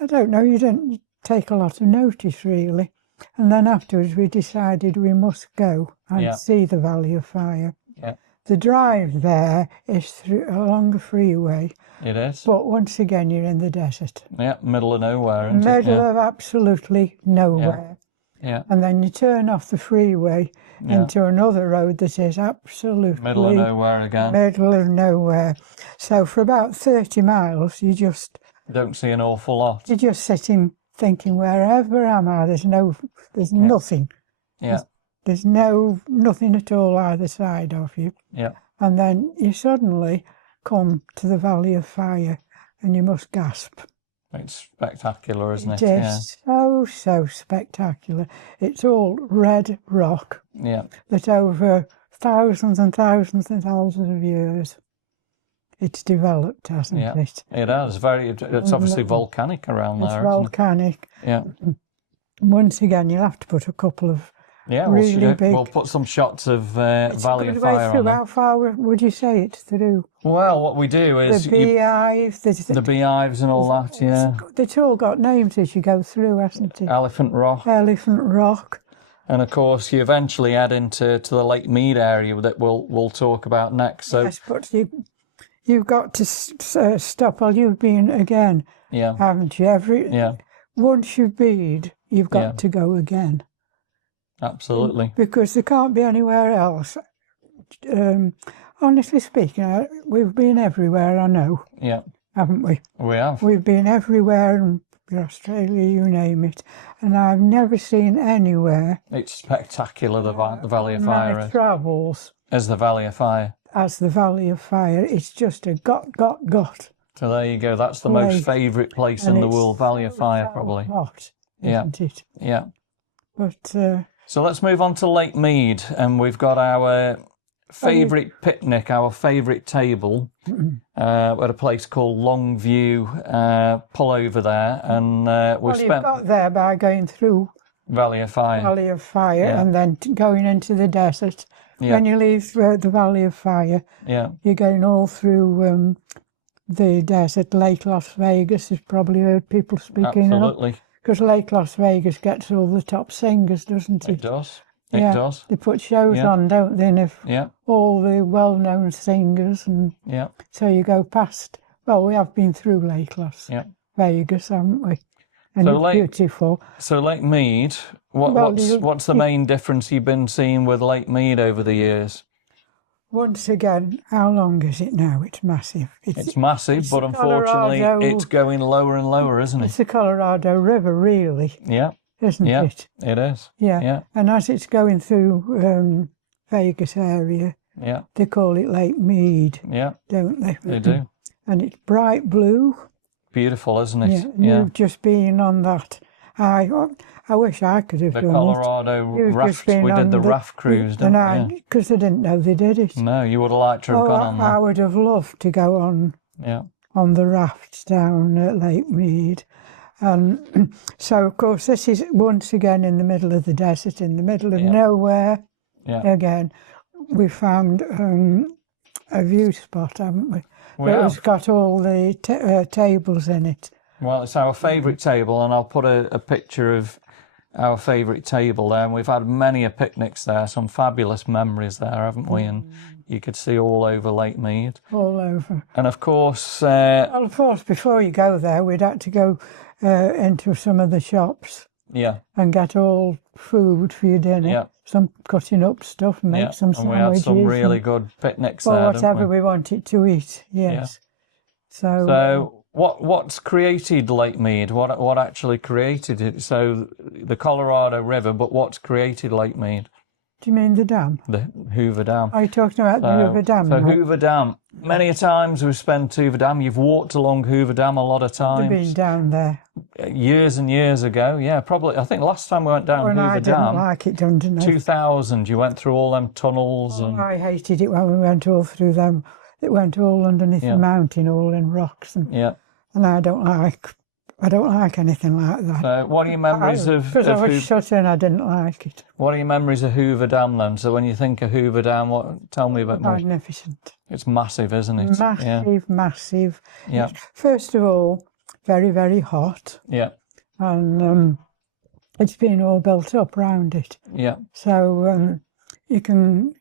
I don't know, you didn't take a lot of notice, really. And then afterwards we decided we must go and see the Valley of Fire. Yeah. The drive there is along a freeway. It is. But once again, you're in the desert. Yeah, middle of nowhere, isn't it? Middle of absolutely nowhere. Yeah. And then you turn off the freeway into another road that is absolutely... Middle of nowhere again. Middle of nowhere. So for about 30 miles, you just... Don't see an awful lot. You're just sitting thinking, wherever am I? There's nothing. Yeah. There's nothing at all either side of you. Yeah. And then you suddenly come to the Valley of Fire and you must gasp. It's spectacular, isn't it? It is so spectacular. It's all red rock. Yeah. That over thousands and thousands and thousands of years, it's developed, hasn't it? It has. It's obviously volcanic around there. It's volcanic. Yeah. Once again, you'll have to put a couple of Yeah, really big. We'll put some shots of Valley of Fire on. How far would you say it's through? Well, what we do is the beehives, the beehives and all that. Yeah, it's all got names as you go through, hasn't it? Elephant Rock. Elephant Rock. And of course, you eventually head into the Lake Mead area that we'll talk about next. So yes, but you've got to stop. Well, you've been again, haven't you? Once you've been, you've got to go again. Absolutely. Because there can't be anywhere else. Honestly speaking, we've been everywhere, I know. Yeah. Haven't we? We have. We've been everywhere, in Australia, you name it. And I've never seen anywhere. It's spectacular, the Valley of Fire. My travels. As the Valley of Fire. As the Valley of Fire. It's just a got. So there you go. That's the most favourite place in the world, Valley of Fire, probably. Hot, isn't it? Yeah. But... So let's move on to Lake Mead, and we've got our favourite picnic, our favourite table, at a place called Longview. Pull over there, and you've got there by going through Valley of Fire, and then going into the desert. When you leave the Valley of Fire, you're going all through the desert. Lake Las Vegas, you've probably heard people speaking of. Absolutely. Because Lake Las Vegas gets all the top singers, doesn't it? It does. Yeah, It does. they put shows on, don't they? And if Yeah. all the well-known singers, and so you go past. Well, we have been through Lake Las Vegas, haven't we? And so it's beautiful. So Lake Mead, what's the main difference you've been seeing with Lake Mead over the years? Once again, how long is it now? It's massive. It's massive, but unfortunately it's going lower and lower, isn't it? It's the Colorado River, really. Yeah. Isn't it? It is. Yeah. And as it's going through Vegas area, they call it Lake Mead, don't they? They do. And it's bright blue. Beautiful, isn't it? Yeah. You've just been on that. I wish I could have done Colorado raft. We did the raft cruise, didn't we? Because I didn't know they did it. No, you would have liked to have gone on that. I would have loved to go on the rafts down at Lake Mead. And so, of course, this is once again in the middle of the desert, in the middle of nowhere. Again, we found a view spot, haven't we? It's got all the tables in it. Well, it's our favourite table, and I'll put a picture of our favourite table there. And we've had many a picnics there, some fabulous memories there, haven't we? And you could see all over Lake Mead. All over. And of course... well, of course, before you go there, we'd had to go into some of the shops. Yeah. And get all food for your dinner. Yeah. Some cutting up stuff, and make some sandwiches. And we had some really good picnics there, whatever we wanted to eat, yes. Yeah. So what's created Lake Mead? What actually created it? So the Colorado River, but what's created Lake Mead? Do you mean the dam? The Hoover Dam. Are you talking about the Hoover Dam? So Hoover Dam. Many a times we've spent Hoover Dam. You've walked along Hoover Dam a lot of times. You've been down there. Years and years ago, probably. I think last time we went down Hoover Dam. I didn't like it, didn't I? 2000, you went through all them tunnels. I hated it when we went all through them. It went all underneath the mountain, all in rocks. And I don't like anything like that. So what are your memories of... Because I was shut in, I didn't like it. What are your memories of Hoover Dam then? So when you think of Hoover Dam, tell me a bit more. Magnificent. It's massive, isn't it? Massive. Yeah. First of all, very, very hot. Yeah. And it's been all built up round it. Yeah. So you can...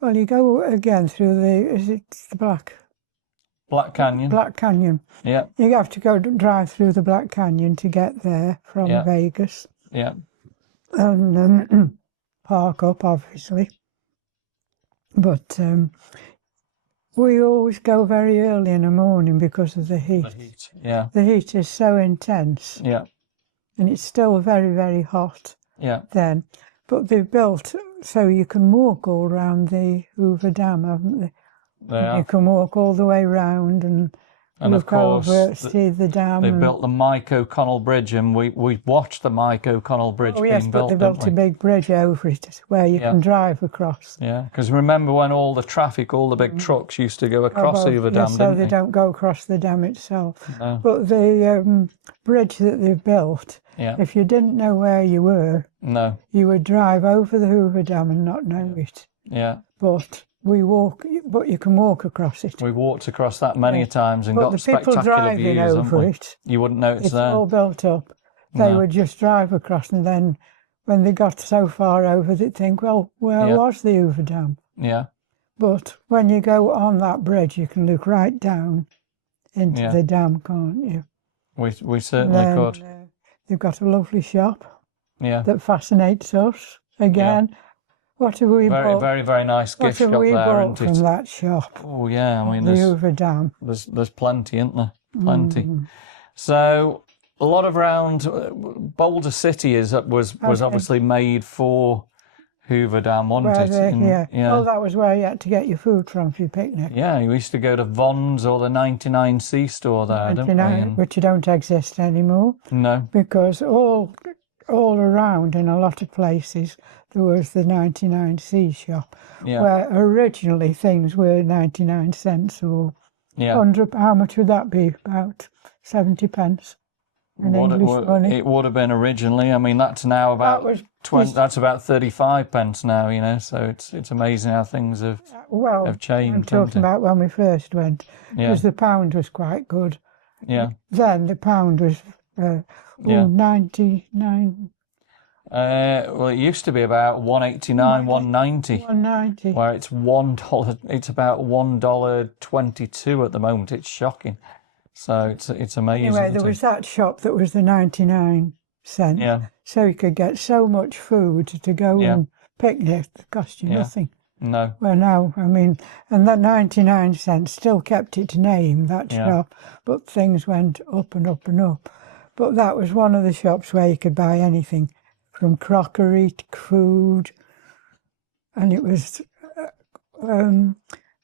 Well, you go again through the Black Canyon. Black Canyon. Yeah. You have to go drive through the Black Canyon to get there from Vegas. Yeah. And park up, obviously. But we always go very early in the morning because of the heat. The heat, yeah. The heat is so intense. Yeah. And it's still very, very hot. Yeah. Then. But they've built so you can walk all around the Hoover Dam, haven't they? You can walk all the way round and look of course, over, see the dam. They built the Mike O'Connell Bridge, and we watched the Mike O'Connell Bridge being built. But they built a big bridge over it where you can drive across. Yeah, because remember when all the traffic, all the big trucks used to go across Hoover Dam, so they don't go across the dam itself. No. But the bridge that they've built, if you didn't know where you were, you would drive over the Hoover Dam and not know it. Yeah. But you can walk across it. We walked across that many times and got spectacular driving views, over it. You wouldn't know it's there. It's all built up. They would just drive across, and then when they got so far over, they'd think, well, where was the Hoover Dam? Yeah. But when you go on that bridge, you can look right down into the dam, can't you? We certainly could. They've got a lovely shop that fascinates us. Again, what have we bought? Very, very nice gift shop there, isn't it? What have we bought from that shop? Oh, yeah. I mean, the Hoover Dam. There's plenty, isn't there? Plenty. So a lot of around Boulder City was obviously made for Hoover Dam, wasn't it? Oh, that was where you had to get your food from for your picnic. Yeah, you used to go to Vons or the 99C store there, didn't we? Which don't exist anymore. No. Because all around in a lot of places there was the 99C shop, where originally things were 99 cents or 100. How much would that be? About 70 pence. It would have been originally. I mean, that's now about that's about 35 pence now. So it's amazing how things have changed. I'm talking about when we first went, because the pound was quite good. Yeah. Then the pound was 99. Well, it used to be about $1.89, $1.90. $1.90. Where it's $1. It's about $1.22 at the moment. It's shocking. So it's amazing. Anyway, there was that shop that was the 99¢. Yeah. So you could get so much food to go and picnic that cost you nothing. No. Well, now, I mean, and that 99¢ still kept its name, that shop, but things went up and up and up. But that was one of the shops where you could buy anything, from crockery to food, and it was,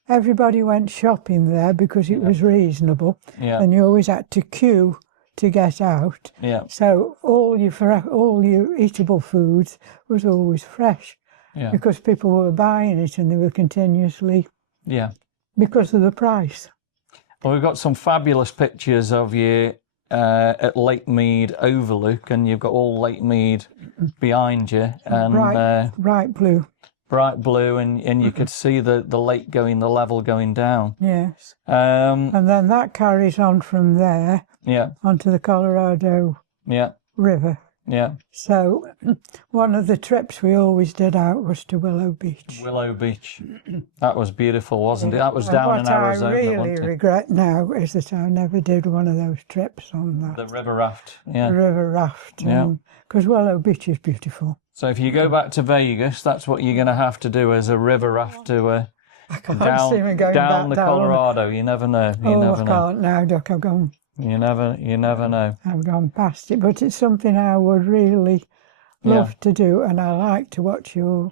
everybody went shopping there because it was reasonable, and you always had to queue to get out. Yeah. So all your eatable foods was always fresh. Yeah. Because people were buying it and they were continuously... Yeah. Because of the price. Well, we've got some fabulous pictures of you at Lake Mead Overlook, and you've got all Lake Mead behind you. And bright blue. Bright blue, and you could see the lake the level going down. Yes. And then that carries on from there onto the Colorado River. Yeah. So one of the trips we always did out was to Willow Beach. Willow Beach. That was beautiful, wasn't it? That was down in Arizona. What I really regret now is that I never did one of those trips on that. The river raft. Yeah. The river raft. Yeah. Because Willow Beach is beautiful. So if you go back to Vegas, that's what you're going to have to do as a river raft to down the Colorado. You never know. I can't now, Doc. I've gone. You never know. I've gone past it, but it's something I would really love to do, and I like to watch your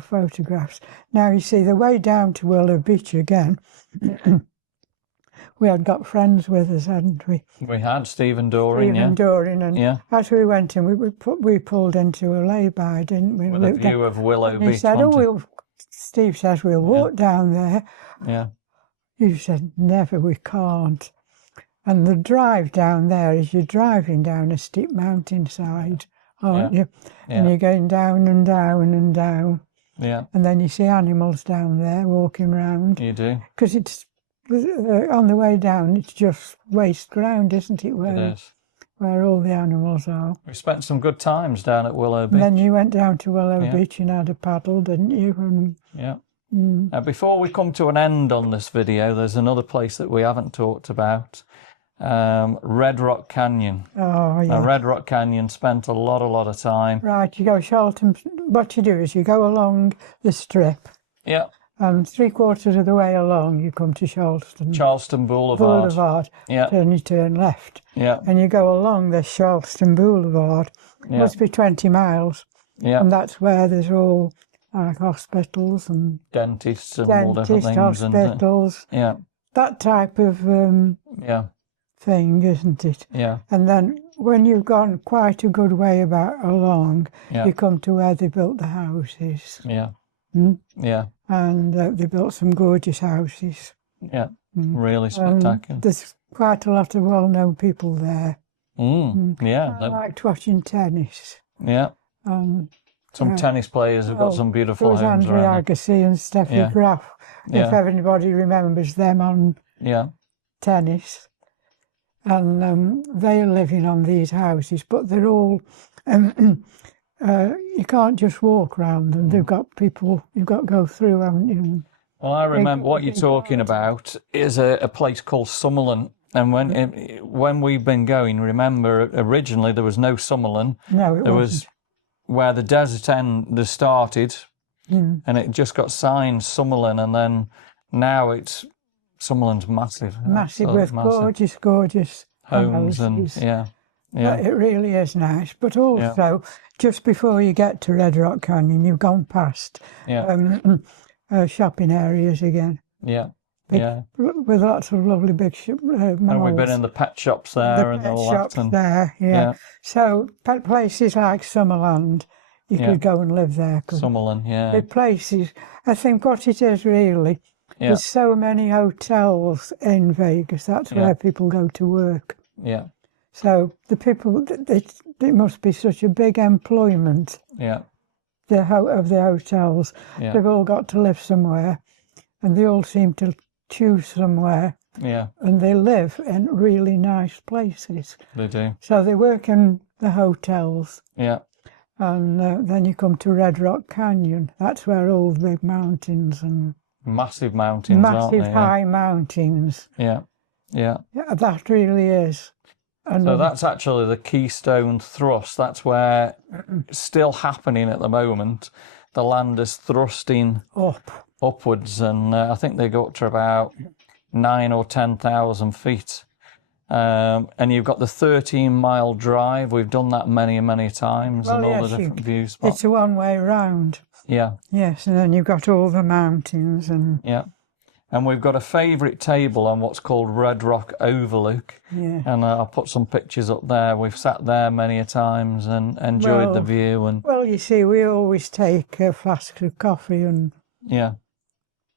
photographs. Now, you see, the way down to Willow Beach again, we had got friends with us, hadn't we? We had Stephen Doring, and as we went in, we pulled into a lay-by, didn't we? With a view of Willow Beach. He said, Steve says, we'll walk down there. Yeah. You said, never, we can't. And the drive down there is you're driving down a steep mountainside, aren't you? Yeah. And you're going down and down and down. Yeah. And then you see animals down there walking around. You do. Because it's on the way down, it's just waste ground, isn't it? It is. Where all the animals are. We spent some good times down at Willow Beach. And then you went down to Willow Beach and had a paddle, didn't you? And, Now, before we come to an end on this video, there's another place that we haven't talked about. Red Rock Canyon. Oh, yeah. Now, Red Rock Canyon, spent a lot of time. Right, you go Charlton. What you do is you go along the strip. Yeah. And 3/4 of the way along, you come to Charleston Boulevard. Yeah. Then you turn left. Yeah. And you go along the Charleston Boulevard. It must be 20 miles. Yeah. And that's where there's all like hospitals and dentists and all different things. Hospitals. That type of thing, isn't it? Yeah. And then when you've gone quite a good way along, you come to where they built the houses. Yeah. Yeah. And they built some gorgeous houses. Yeah. Really spectacular. There's quite a lot of well-known people there. Yeah. I liked watching tennis. Yeah. Some tennis players have got some beautiful homes around. Andre Agassi and Steffi Graf, if anybody remembers them on tennis. And they're living on these houses, but they're all, you can't just walk around them. They've got people, you've got to go through, haven't you? Well, I remember what you're talking about is a place called Summerlin. And when we've been going, remember, originally there was no Summerlin. No, it was where the desert end started, and it just got signed Summerlin, and then now it's Summerlin's massive. Massive with gorgeous homes houses. And it really is nice. But also, just before you get to Red Rock Canyon, you've gone past shopping areas again. Yeah. With lots of lovely big malls. And we've been in the pet shops there and all that. There. So pet places like Summerland, you could go and live there. Summerland, The places, I think what it is really, there's so many hotels in Vegas. That's where people go to work. Yeah. So the people, it must be such a big employment. Yeah. Of the hotels. Yeah. They've all got to live somewhere, and they all seem to choose somewhere. Yeah. And they live in really nice places. They do. So they work in the hotels. Yeah. And then you come to Red Rock Canyon. That's where all the big mountains and... Massive mountains, aren't they? Massive high mountains. Yeah. Yeah. Yeah, that really is. So that's actually the Keystone Thrust. That's where it's still happening at the moment. The land is thrusting upwards, and I think they go up to about 9,000 or 10,000 feet. And you've got the 13-mile drive. We've done that many, many times, and all the different view spots. It's a one-way round. Yeah. Yes, and then you've got all the mountains and... Yeah. And we've got a favourite table on what's called Red Rock Overlook. Yeah. And I'll put some pictures up there. We've sat there many a times and enjoyed the view. And well, you see, we always take flasks of coffee, and yeah,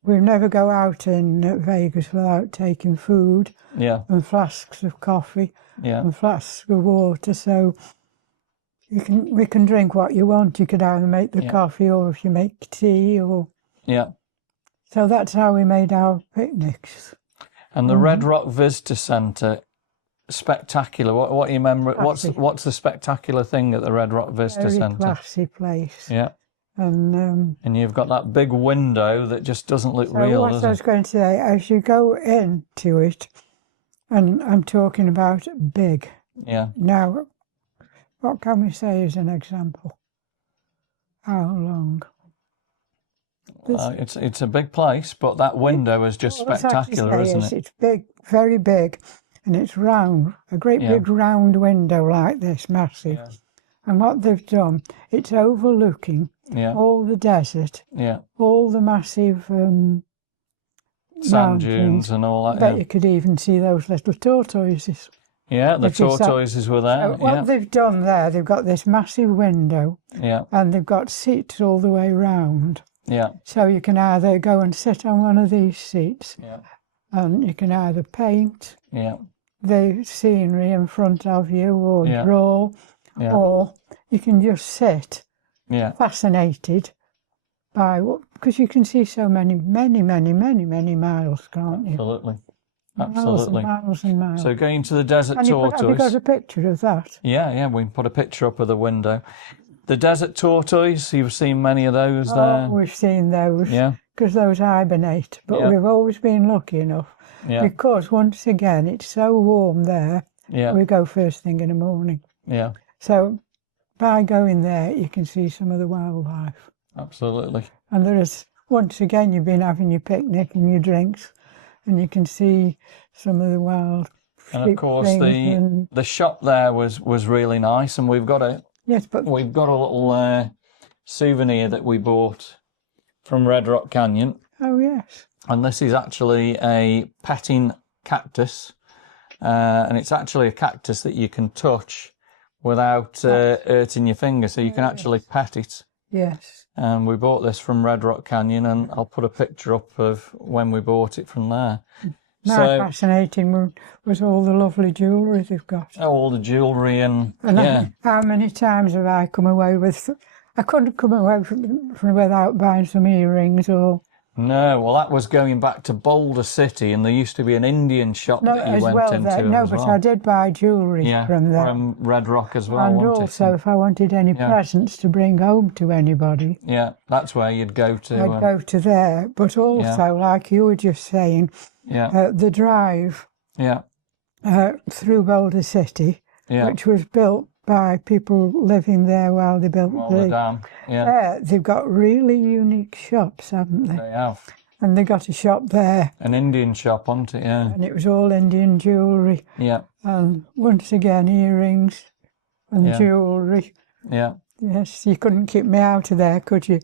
we never go out in Vegas without taking food. Yeah. And flasks of coffee. Yeah. And flasks of water. So we can drink what you want. You could either make the coffee, or if you make tea, or... Yeah. So that's how we made our picnics. And the Red Rock Visitor Centre, spectacular. What do you remember? What's the spectacular thing at the Red Rock Visitor Centre? Very classy place. Yeah. And you've got that big window that just doesn't look real, does it? What I was going to say, as you go into it, and I'm talking about big. Yeah. Now, what can we say as an example? How long? It's a big place, but that window is just spectacular, isn't it? It's big, very big, and it's round, a great big round window like this, massive. Yeah. And what they've done, it's overlooking all the desert, all the massive sand dunes and all that. I bet you could even see those little tortoises. Yeah, the tortoises were there. So what they've done there, they've got this massive window, and they've got seats all the way round. Yeah. So you can either go and sit on one of these seats, and you can either paint the scenery in front of you, or draw, or you can just sit, fascinated by because you can see so many miles, can't you? Absolutely. Absolutely. Miles and miles. So going to the desert tortoise. Have you got a picture of that? Yeah, we can put a picture up of the window. The desert tortoise, you've seen many of those there. Oh, we've seen those. Yeah. Because those hibernate. But we've always been lucky enough. Yeah. Because once again, it's so warm there. Yeah. We go first thing in the morning. Yeah. So by going there, you can see some of the wildlife. Absolutely. And there is, once again, you've been having your picnic and your drinks, and you can see some of the wild. And of course, the shop there was really nice, and we've got a little souvenir that we bought from Red Rock Canyon. Oh yes. And this is actually a petting cactus, and it's actually a cactus that you can touch without hurting your finger, so you can actually pet it. Yes. And we bought this from Red Rock Canyon, and I'll put a picture up of when we bought it from there. Fascinating was all the lovely jewellery they've got. All the jewellery and how many times have I come away with... I couldn't come away from without buying some earrings or... No, well, that was going back to Boulder City, and there used to be an Indian shop that you went into. No, but I did buy jewellery from there. From Red Rock as well. And also, if I wanted any presents to bring home to anybody... Yeah, that's where you'd go to. I'd go to there. But also, like you were just saying, the drive through Boulder City, which was built by people living there while they built the dam. They've got really unique shops, haven't they? They have. And they got a shop there. An Indian shop, wasn't it? Yeah. And it was all Indian jewellery. Yeah. And once again, earrings and jewellery. Yeah. Yes, you couldn't keep me out of there, could you?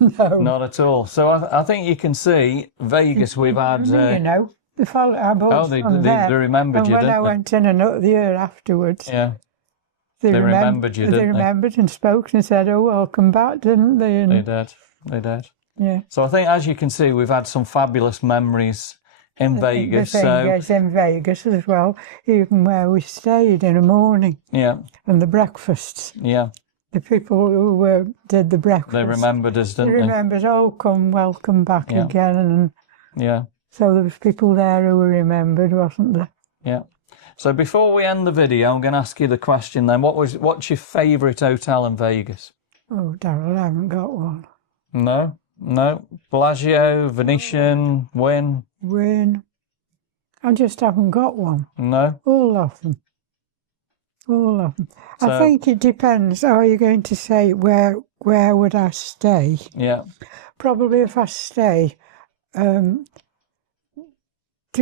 No. Not at all. So I think you can see Vegas. We've had. You know, they remembered you, didn't they? When I went in another year afterwards. Yeah. They remembered you, didn't they? They remembered and spoke and said, "Oh, welcome back," didn't they? And They did. Yeah. So I think, as you can see, we've had some fabulous memories in Vegas. In Vegas as well, even where we stayed in the morning. Yeah. And the breakfasts. Yeah. The people who did the breakfast. They remembered us, didn't they? They remembered, welcome back again. And yeah. So there was people there who were remembered, wasn't there? Yeah. So before we end the video, I'm going to ask you the question then. What's your favourite hotel in Vegas? Oh, Darryl, I haven't got one. No? Bellagio, Venetian, Wynn? Wynn. I just haven't got one. No? All of them. So, I think it depends. Are you going to say where would I stay? Yeah. Probably if I stay, to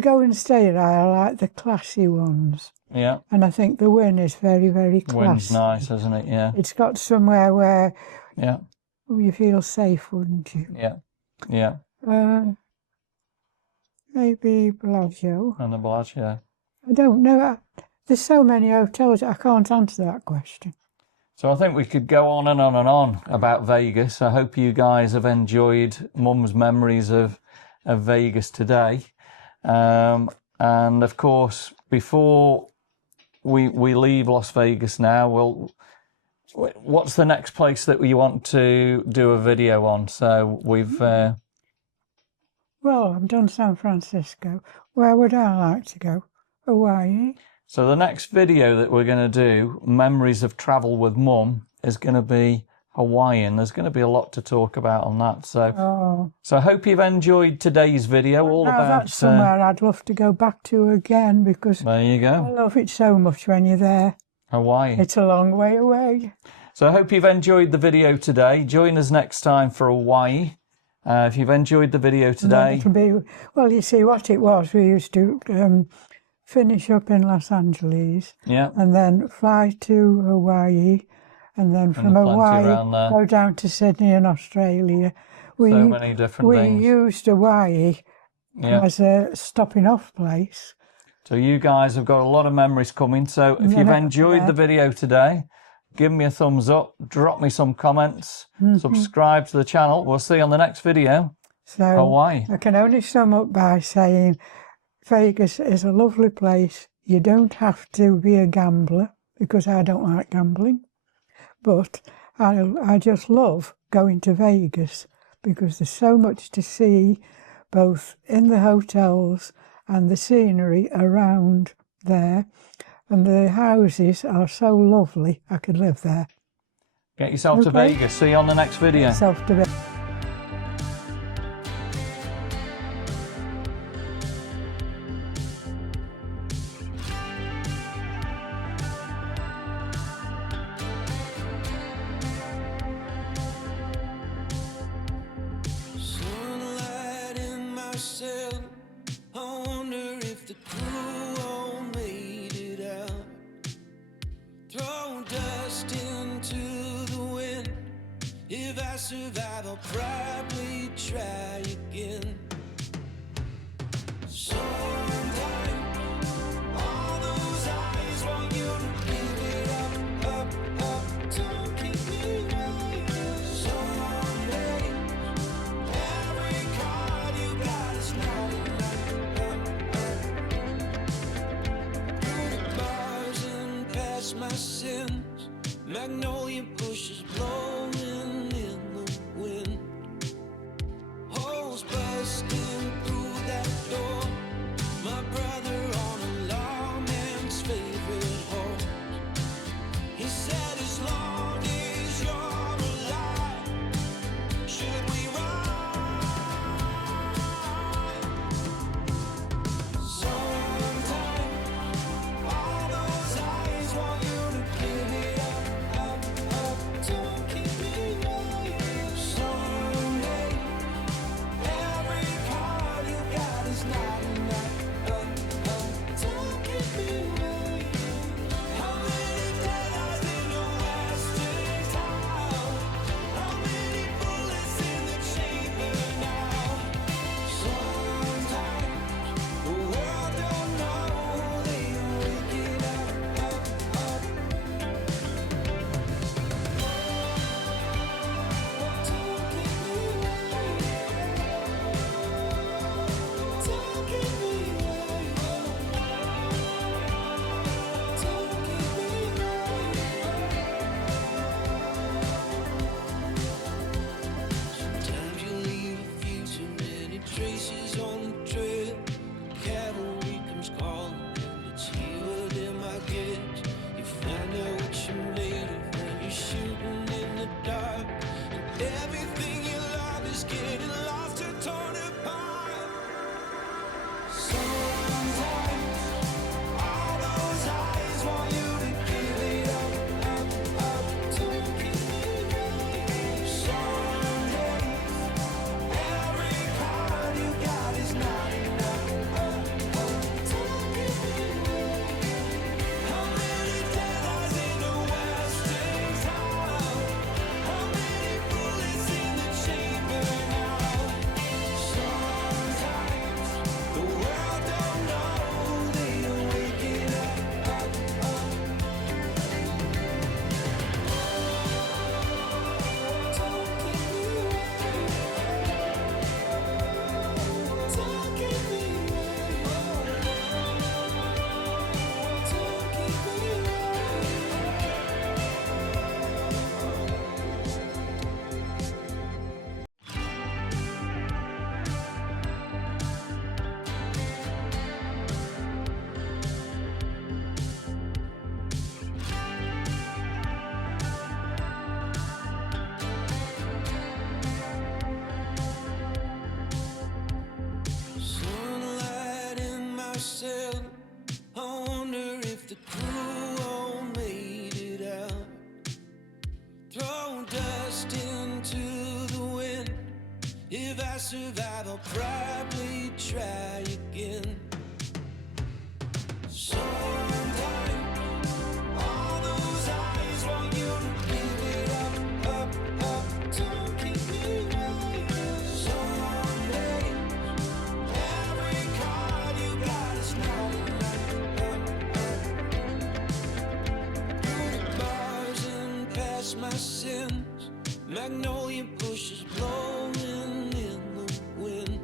go and stay there, I like the classy ones. Yeah. And I think the Wynn is very, very classy. Wynn's nice, isn't it? Yeah. It's got somewhere where yeah. you feel safe, wouldn't you? Yeah. Yeah. Maybe Bellagio. And the Bellagio. I don't know. There's so many hotels, I can't answer that question. So I think we could go on and on and on about Vegas. I hope you guys have enjoyed Mum's memories of Vegas today. And of course, before we leave Las Vegas now, what's the next place that we want to do a video on? So we've... Well, I've done San Francisco. Where would I like to go? Hawaii. So the next video that we're going to do, Memories of Travel with Mum, is going to be Hawaiian. There's going to be a lot to talk about on that. So I hope you've enjoyed today's video. That's somewhere I'd love to go back to again because there you go. I love it so much when you're there. Hawaii. It's a long way away. So I hope you've enjoyed the video today. Join us next time for Hawaii. If you've enjoyed the video today... It'll be, well, you see what it was. We used to... finish up in Los Angeles, and then fly to Hawaii, and then from Hawaii go down to Sydney in Australia. So many different things. We used Hawaii as a stopping off place. So you guys have got a lot of memories coming. So if you've enjoyed the video today, give me a thumbs up, drop me some comments, subscribe to the channel. We'll see you on the next video. So Hawaii. I can only sum up by saying Vegas is a lovely place. You don't have to be a gambler because I don't like gambling. But I just love going to Vegas because there's so much to see both in the hotels and the scenery around there. And the houses are so lovely. I could live there. Get yourself to Vegas. See you on the next video. Get yourself to Vegas. I wonder if the crew all made it out. Throw dust into the wind. If I survive, I'll probably try again. Sometimes all those eyes want you to give it up, don't keep me waiting. Someday every card you got is not enough. Through the bars and past my sins, magnolia bushes blowing in the wind. Holes busting through that door. My brother on a lawman's favorite horse. He said as long as you're alive, should we ride? Sometimes all those eyes want you to give it up, don't keep me survive, I'll probably try again. Sometimes all those eyes want you to give it up, don't keep me waiting. Someday, every card you got is not enough. Through the bars and past my sins, magnolia bushes blowing in the wind.